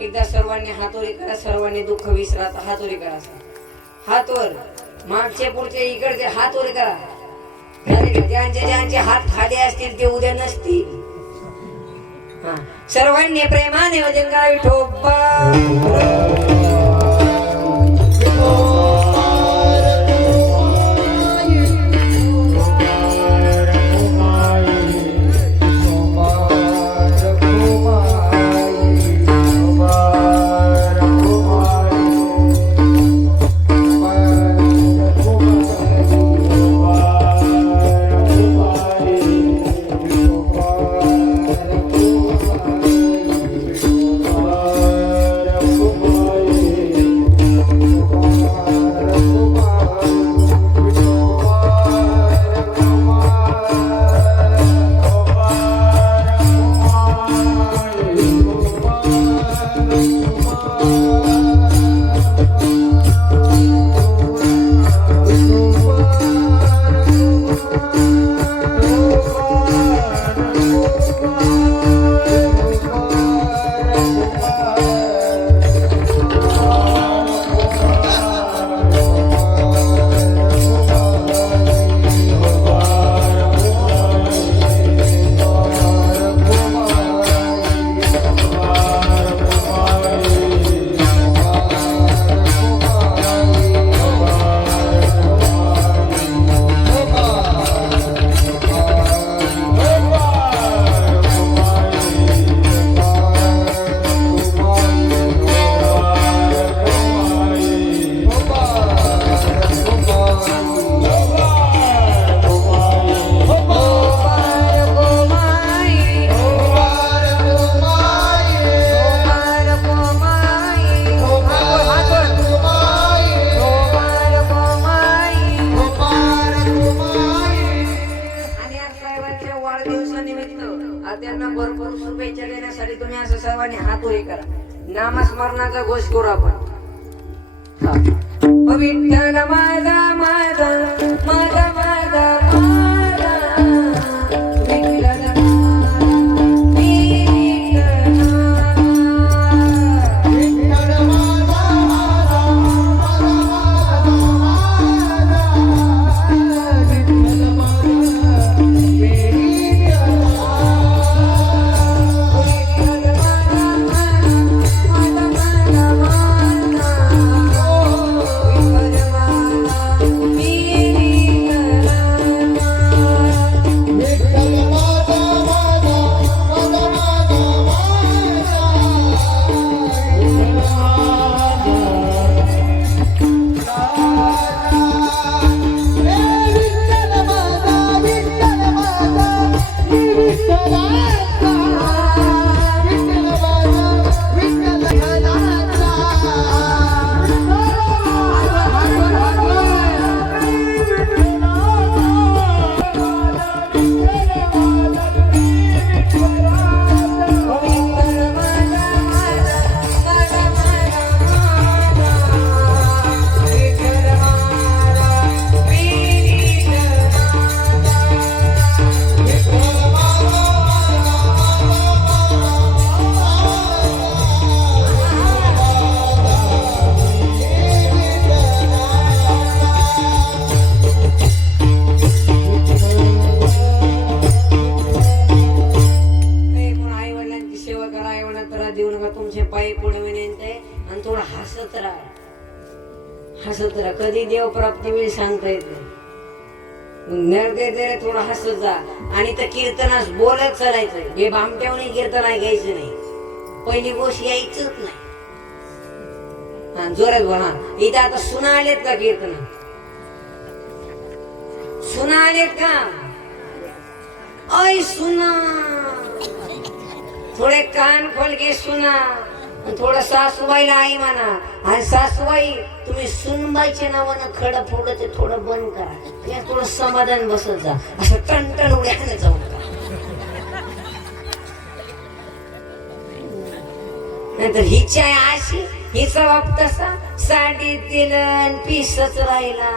एकदा सर्वांनी हातोरी करा, सर्वांनी दुःख विसरा. आता हातोरी करा, हात वर, मागचे पुढचे इकडचे हात वर करा. ज्यांचे हात खाली असतील ते उद्या नसतील. सर्वांनी प्रेमाने वजन करा. विठोबा त्यांना भरपूर शुभेच्छा देण्यासाठी तुम्ही असं सर्वांनी हात वर करा. नामस्मरणाचा घोष करू आपण. विठ्ठल माझा माझा माझा माझा माझा विठ्ठल हसत राहा. कधी देव प्राप्ती वेळी सांगता येत नाही. निर्दय थोडं हसत जा. आणि त्या कीर्तनास बोलत चालायचं. हे भामट्यावणी कीर्तन ऐकायचं नाही. पहिली गोष्ट यायचंच नाही. जोरात बोला. इथे आता सुना आलेत का कीर्तन? सुना आलेत का? ऐ सुना, थोडे कान खोल के सुना. थोडं सासूबाईला आई म्हणा. आणि सासूबाई तुम्ही सुनबाईच्या नावानं खडं फोडलं ते थोडं बंद करा. या थोडं समाधान बसत जा. असं टणटण उड्याने जाऊ नका. नाहीतर हिच्या अशी हिचा बाप तसा साडी दिलं पिसच राहिला.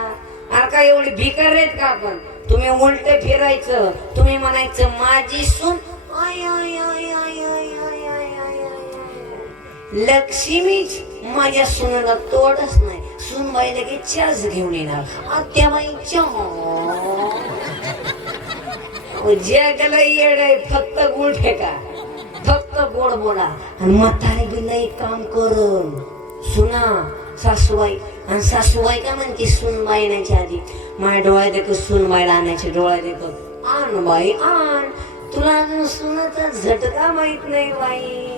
अरे काय एवढी भिकार आहेत का आपण? तुम्ही उलट फिरायचं. तुम्ही म्हणायचं माझी सून आय आय आय आय आय आय आय आय आय. लक्ष्मीच माझ्या सुनाला तोडच नाही. सुनबाई लगेच चहाच घेऊन येणार. आत्याबाईच्या जगाला येड आहे फक्त गुळ फेका, फक्त गोड बोला. आणि म्हातारे बी लई काम करून सुना सासूबाई. आणि सासूबाई का म्हणते सुनबाई येण्याच्या आधी माझ्या डोळ्यात एक सुनबाईला आणायचे. डोळ्यात एक आण बाई आण, तुला अजून सुनाचा झटका माहित नाही बाई.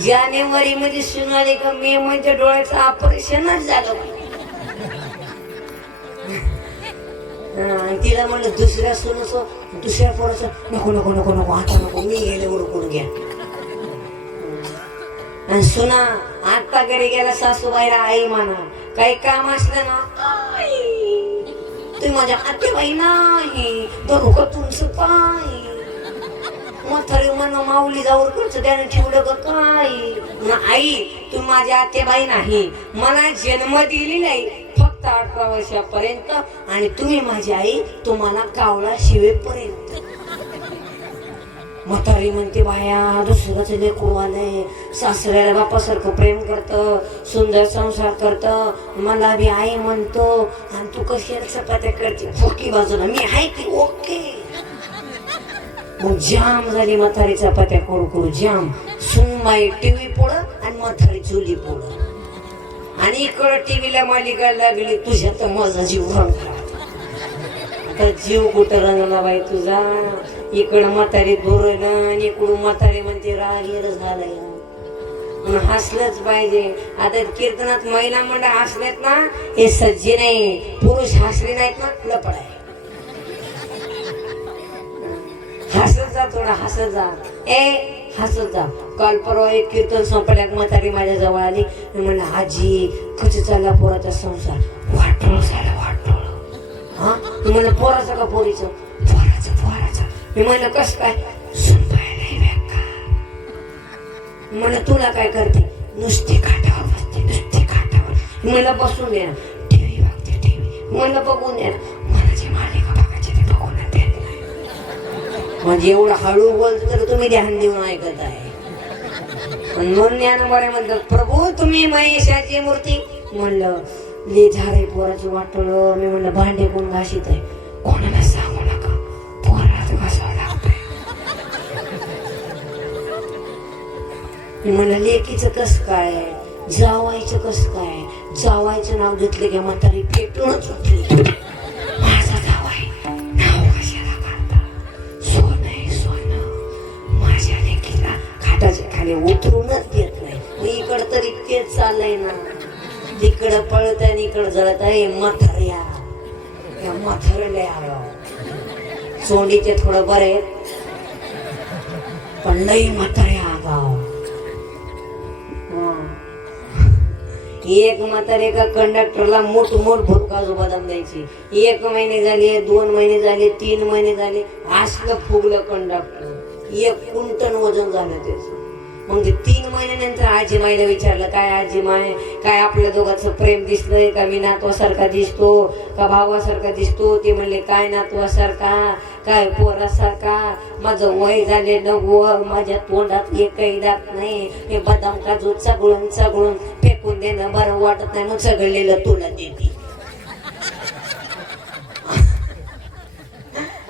जानेवारी मध्ये सुनाले का मे मध्ये डोळ्याचं ऑपरेशनच झालं. तिला म्हणलं दुसऱ्या सुनाचं दुसऱ्या पोराचं नको नको नको नको आता नको, मी गेले ओळखून घ्या. आणि सुना आता घरी गेला सासूबाईला आई म्हणा. काही काम असलं ना आई, तुम्ही माझ्या आत्याबाई नाही बघू का तुमचं काय. म्हातारी म्हणा माऊली जाऊन करचं त्याने ठेवलं का काय. ना आई तुम्ही माझ्या आत्याबाई नाही, मला जन्म दिली नाही फक्त 18 वर्षापर्यंत. आणि तुम्ही माझी आई तुम्हाला कावळा शिवेपर्यंत. म्हातारी म्हणते बाया दुसऱ्याच लेकरू आलंय, सासऱ्याला बापासारखं प्रेम करतं, सुंदर संसार करतं, मला बी आई म्हणतो. आणि तू कशी चपात्या करते फोकी बाजूला, मी आहे की ओके. मग जाम झाली म्हातारी चपात्या करू करू जाम. सुनबाई टीव्ही पुढं आणि म्हातारी चुली पुढं. आणि इकडं टीव्हीला मालिका लागली तुझ्या तर माझा जीव रंगला. तर जीव कुठं रंगला बाई तुझा. इकडं म्हातारी धोरण आणि इकडून म्हातारी म्हणते राहीर झालंय. हसलंच पाहिजे. आता कीर्तनात महिला मंडळ हसलेत ना हे सज्जी नाही, पुरुष हसले नाहीत ना लपड आहे. हसत जा थोडा, हसत जा हसत जा. काल परवा एक कीर्तन संपल्याक म्हातारी माझ्या जवळ आली. मी म्हणलं आजी कधी चालला पोराचा संसार. वाटोळ झाला वाटोळ. हा मी म्हणलं पोराचं का पोरीचं. पोराचं पोराचं. मी म्हणलं कस काय. सुनबाई नाही का. म्हणलं तुला काय करते. नुसती काठावर बसते नुसती काठावर. मी म्हणलं बसून दे ना. टीव्ही बघते टीव्ही. म्हणलं बघून दे ना. मला जे मालिका बघायची ते बघून देत नाही. म्हणजे एवढं हळू बोलतो तर तुम्ही ध्यान देऊन ऐकत आहे. म्हणून ज्ञानोबा म्हणतात प्रभू तुम्ही महेशाची मूर्ती. म्हणलं ले झारे पोराचं वाटलं. मी म्हणलं भांडे कोण घाशीत आहे. कोणाला सांगू नका पोराला घासावं लागतंय. मी म्हणलं लेकीचं कस काय, जावायचं कस काय. जावायचं नाव घेतलं की म्हातारी पेटूनच उठली. माझा जावाय नाव कशाला काढता. सोनं आहे सोनं. माझ्या लेकीला खाटाच्या खाली उतरूनच देत नाही. इकडं तरी तेच चाललंय ना. इकडं पळत आणि इकडं जळत आहे. म्हाताऱ्या या म्हाताऱ्याला आलो. सोंडीचे थोडं बरे पण लई म्हाताऱ्या आगाव. एक म्हातारे एका कंडक्टरला मोठ भुरकाजू बदाम द्यायची. 1 महिने झाले 2 महिने झाले 3 महिने झाले असलं फुगलं कंडक्टर. 1 क्विंटल वजन झालं त्याचं. मग 3 महिन्यानंतर आजी माईला विचारलं काय आजी माय काय आपल्या दोघांचं प्रेम दिसलंय का. मी नातवासारखा दिसतो का भावासारखा दिसतो. ते म्हणले काय नातवासारखा काय पोरासारखा. माझं वय झाले 90. माझ्या तोंडात एकही दात नाही. हे बदाम काजू चगळून चगळून फेकून देणं बरं वाटत नाही. मग सगळलेलं तुला देते.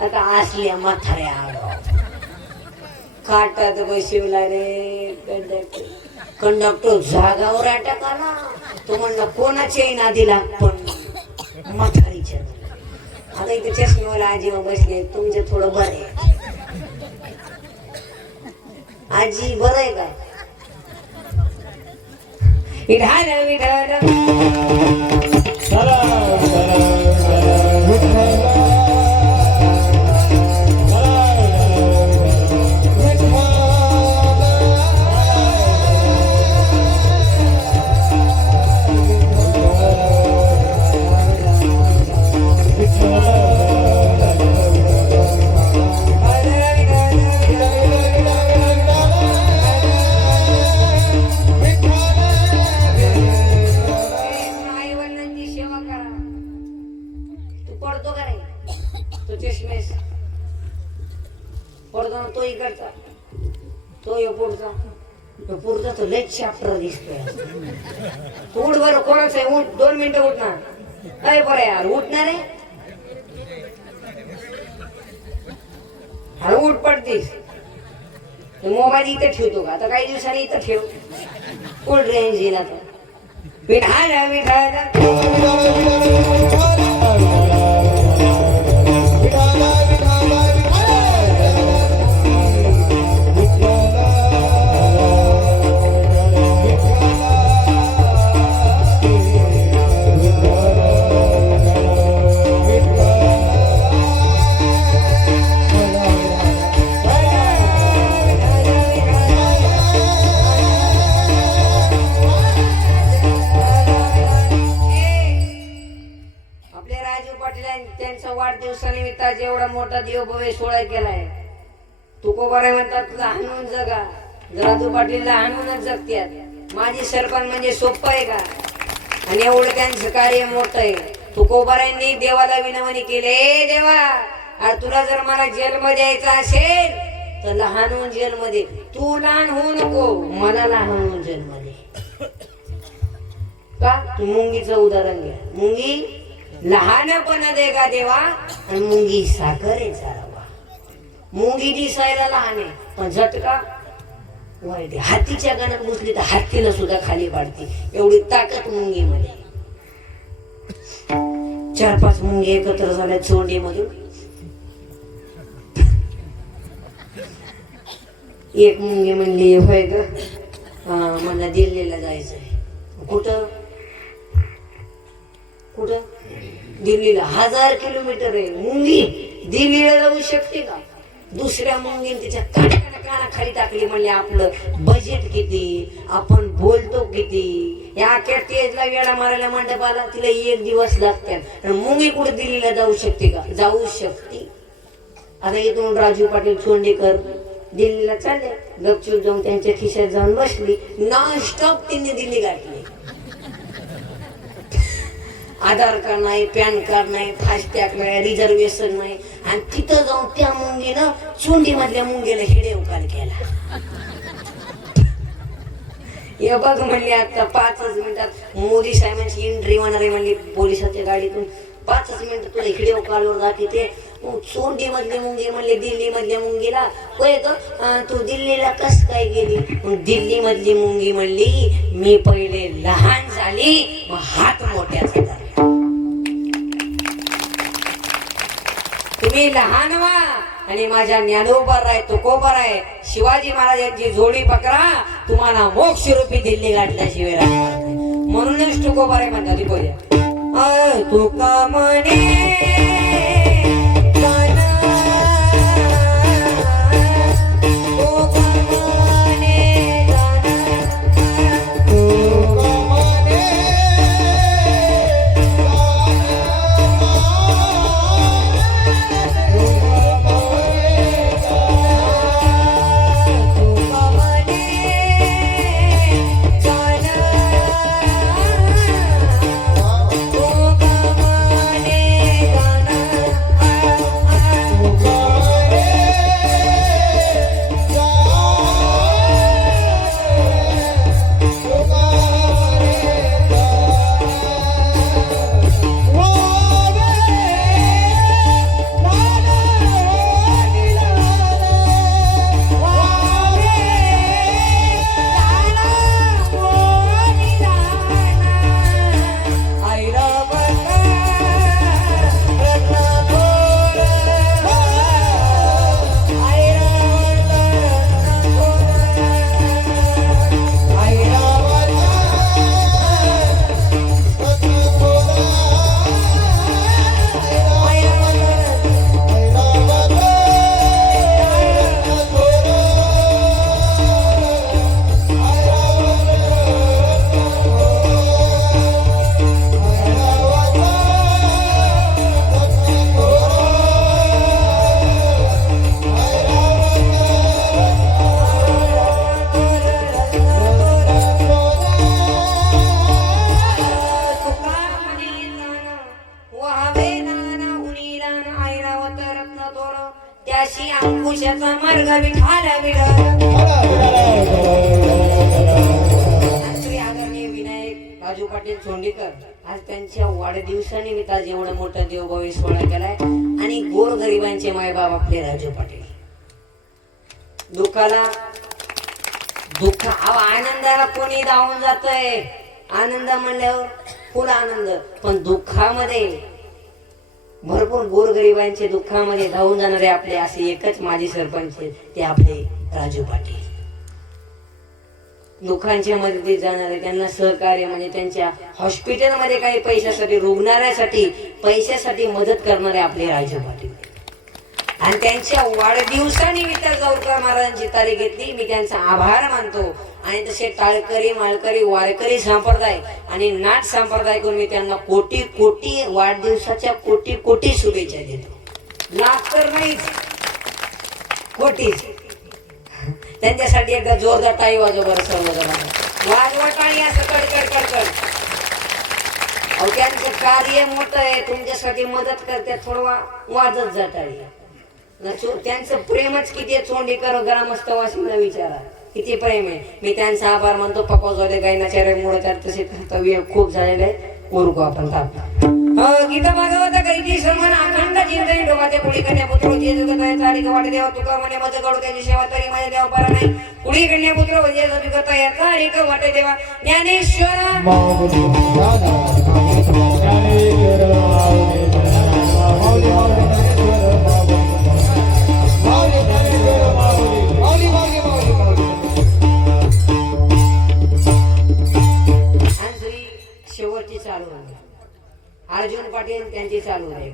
आता असल्या म्हाताऱ्या काटात बसवला रे कंडक्टर. कंडक्टर जागावर अटक आला. तो म्हणला कोणाच्याही नादी लाग पण म्हातारीच्या. आता इथे चष्मेवाला आजी बसले. तुमचे थोडं बरं आहे. आजी बरं आहे का. विठाल विठाल तो इकडचा तो पुढचा तो पुढचा तो लय चॅप्टर दिसतोय. तू उठ बरं, कोणाचं आहे? उठ, 2 मिनिटं उठ ना. अरे बरं यार, उठणार आहे? अरे उठ पडतीस. मोबाईल इथं ठेवतो का? आता काही दिवसांनी इथं ठेव. फुल रेंज येईल आता. विठाला विठाला त्यांचा वाढदिवसानिमित्त एवढा मोठा देवभव्य सोहळा केलाय. तुकोबाराय म्हणतात लहानून जगा. राजू पाटील लहानूनच जगत्यात. माझी सरपंच म्हणजे सोपं आहे का? आणि एवढं त्यांचं कार्य मोठं आहे. तुकोबारायांनी देवाला विनवणी केली, देवा अरे तुला जर मला जेलमध्ये यायचं असेल तर लहान होऊन जेलमध्ये, तू लहान होऊ नको, मला लहान होऊन जेलमध्ये. का? तू मुंगीचं उदाहरण घ्या. मुंगी लहानपणा देगा देवा आणि मुंगी साखरे चालवा. मुंगी दिसायला लहान आहे पण झटका वाईट. हातीच्या कानात घुसली तर हातीला सुद्धा खाली पाडते, एवढी ताकद मुंगी मध्ये. 4-5 मुंगी एकत्र झाल्या चोंडी मधून. एक मुंगी म्हणली, होय ग मला दिल्लीला जायचंय. कुठं कुठं? दिल्लीला. 1000 किलोमीटर आहे. मुंगी दिल्लीला जाऊ शकते का? दुसऱ्या मुंगीने तिच्या कानाखाली टाकली. म्हणले आपलं बजेट किती, आपण बोलतो किती. या अख्या स्टेजला वेळा मारायला मंडपाला तिला 1 दिवस लागतात. मुंगी कुठे दिल्लीला जाऊ शकते का? जाऊ शकते. आता इथून राजू पाटील चोंडीकर दिल्लीला चालले. गपचूप जाऊन त्यांच्या खिशात जाऊन बसली. नॉन स्टॉप तिने दिल्ली गाठली. आधार कार्ड नाही, पॅन कार्ड नाही, फास्टॅग नाही, रिझर्वेशन नाही. आणि तिथं जाऊन त्या मुंगीनं चोंडी मधल्या मुंगीला हिडेवकाल केला. हे बघ म्हणली आता 5च मिनिटात मोदी साहेबांची एंट्री होणार आहे म्हणली पोलिसाच्या गाडीतून. 5च मिनिटात तुला हिडेवकालवर दाखवते. चोंडी मधली मुंगी म्हणले दिल्ली मधल्या मुंगीला, होय ग तू दिल्लीला कस काय गेली? दिल्ली मधली मुंगी म्हणली, मी पहिले लहान झाली मग हात मोठ्या झाला. तुम्ही लहान व्हा आणि माझ्या ज्ञानोबाराय तुकोबाराय शिवाजी महाराजांची जोडी पकरा, तुम्हाला मोक्ष रूपी दिल्ली गाठल्याशिवाय राहणार नाही. म्हणूनच तुकोबाराय म्हणतात, बोलूया तुका म्हणे त्यांच्या वाढदिवसानिमित्त आज एवढं मोठं देवभावी सोहळा केलाय आणि गोरगरिबांचे मायबाप आपले राजू पाटील दुःख आनंदाला कोणी धावून जातंय. आनंद म्हणल्यावर फुल आनंद, पण दुःखामध्ये भरपूर गोरगरिबांचे दुःखामध्ये धावून जाणारे आपले असे एकच माजी सरपंच आहेत, ते आपले राजू पाटील. दुःखांच्या मदतीत जाणारे, त्यांना सहकार्य म्हणजे त्यांच्या हॉस्पिटलमध्ये काही पैशासाठी, रुग्णालयासाठी पैशासाठी मदत करणारे आपले राजू पाटील. आणि त्यांच्या वाढदिवसानिमित्त गौरकर महाराजांची तारीख घेतली, मी त्यांचा आभार मानतो. आणि तसे टाळकरी, माळकरी, वारकरी संप्रदाय आणि नाट संप्रदाय करून मी त्यांना कोटी कोटी वाढदिवसाच्या कोटी कोटी शुभेच्छा देतो. लाख तर नाहीच, कोटीच. त्यांच्यासाठी एकदा जोरदार टाळी वाजव बरं सर्वजण. वाजवा टाळी असं कडकड कडकड. अहो त्यांचं कार्य मोठं आहे, तुमच्यासाठी मदत करते, थोडं वाजत जा टाळी. त्यांचं प्रेमच किती आहे, चोंडीकर ग्रामस्थ वासिंना विचारा किती प्रेम आहे. मी त्यांचा आभार मानतो. पप्पा जोडे गायनाच्या रेमुळे त्यात तसे वेळ खूप झालेले आहे. उरको आपण गीता भागवत गैती समान अखंड चिंतन डोबाच्या पुढे कन्या पुत्र होती तारीख वाटे देवा तुका म्हणे मज गडू त्याची सेवा तरी माझ्या देवा परा नाही. पुढे कन्या पुत्र म्हणजे करता या तारीख वाटे देवा ज्ञानेश्वर शेवटची चालू आहे. अर्जुन पाटील त्यांची चालू आहे.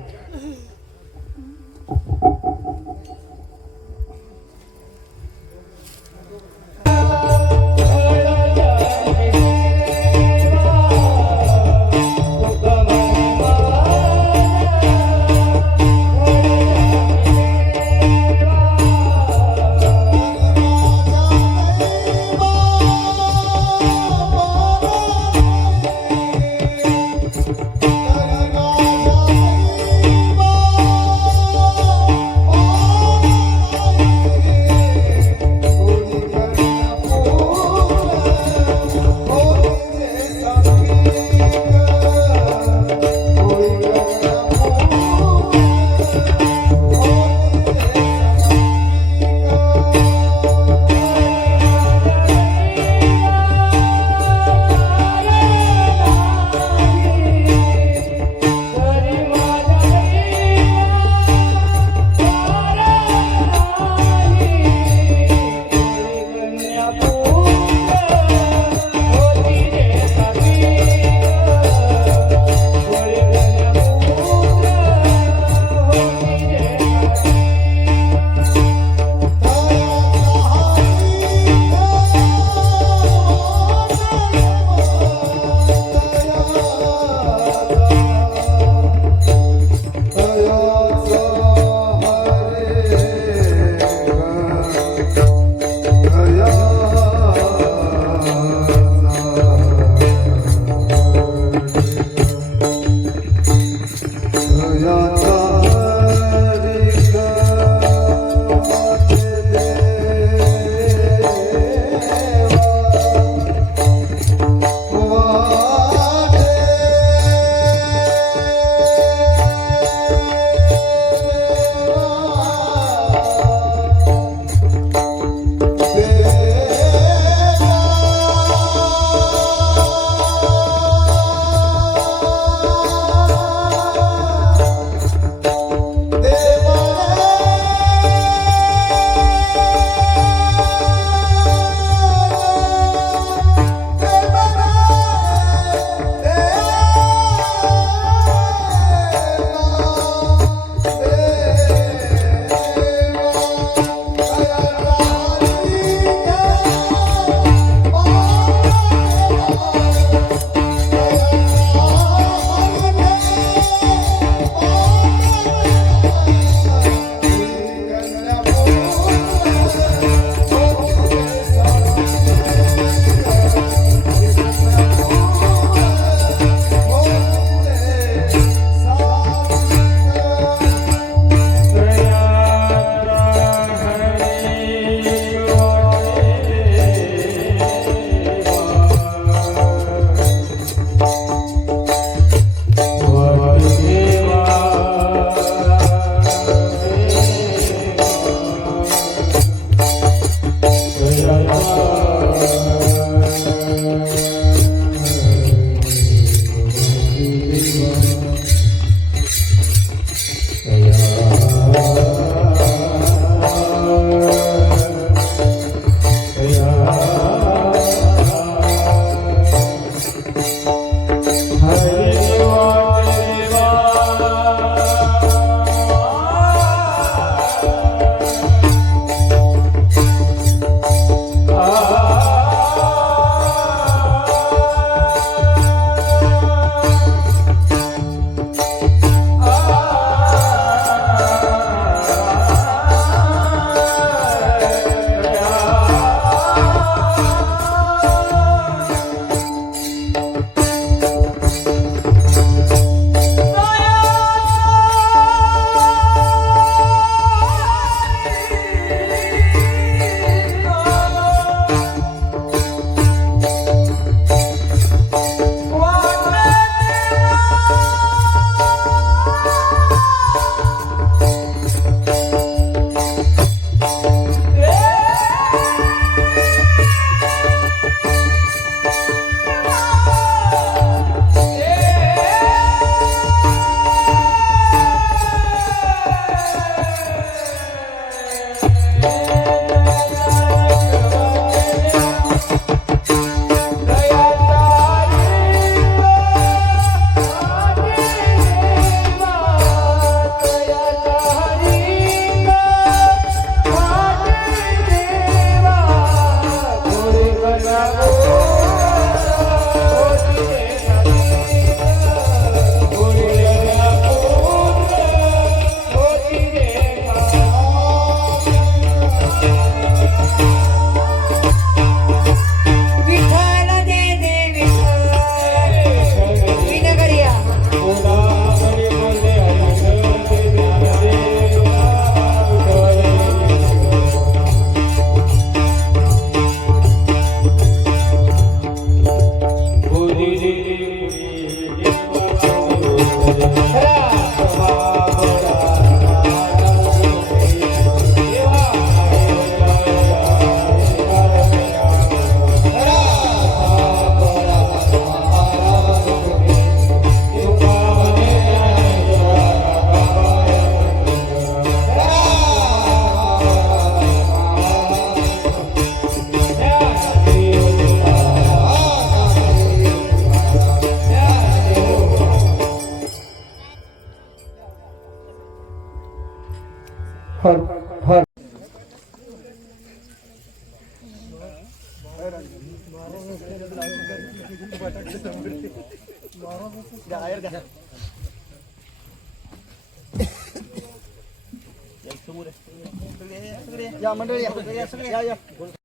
या मंडळी या.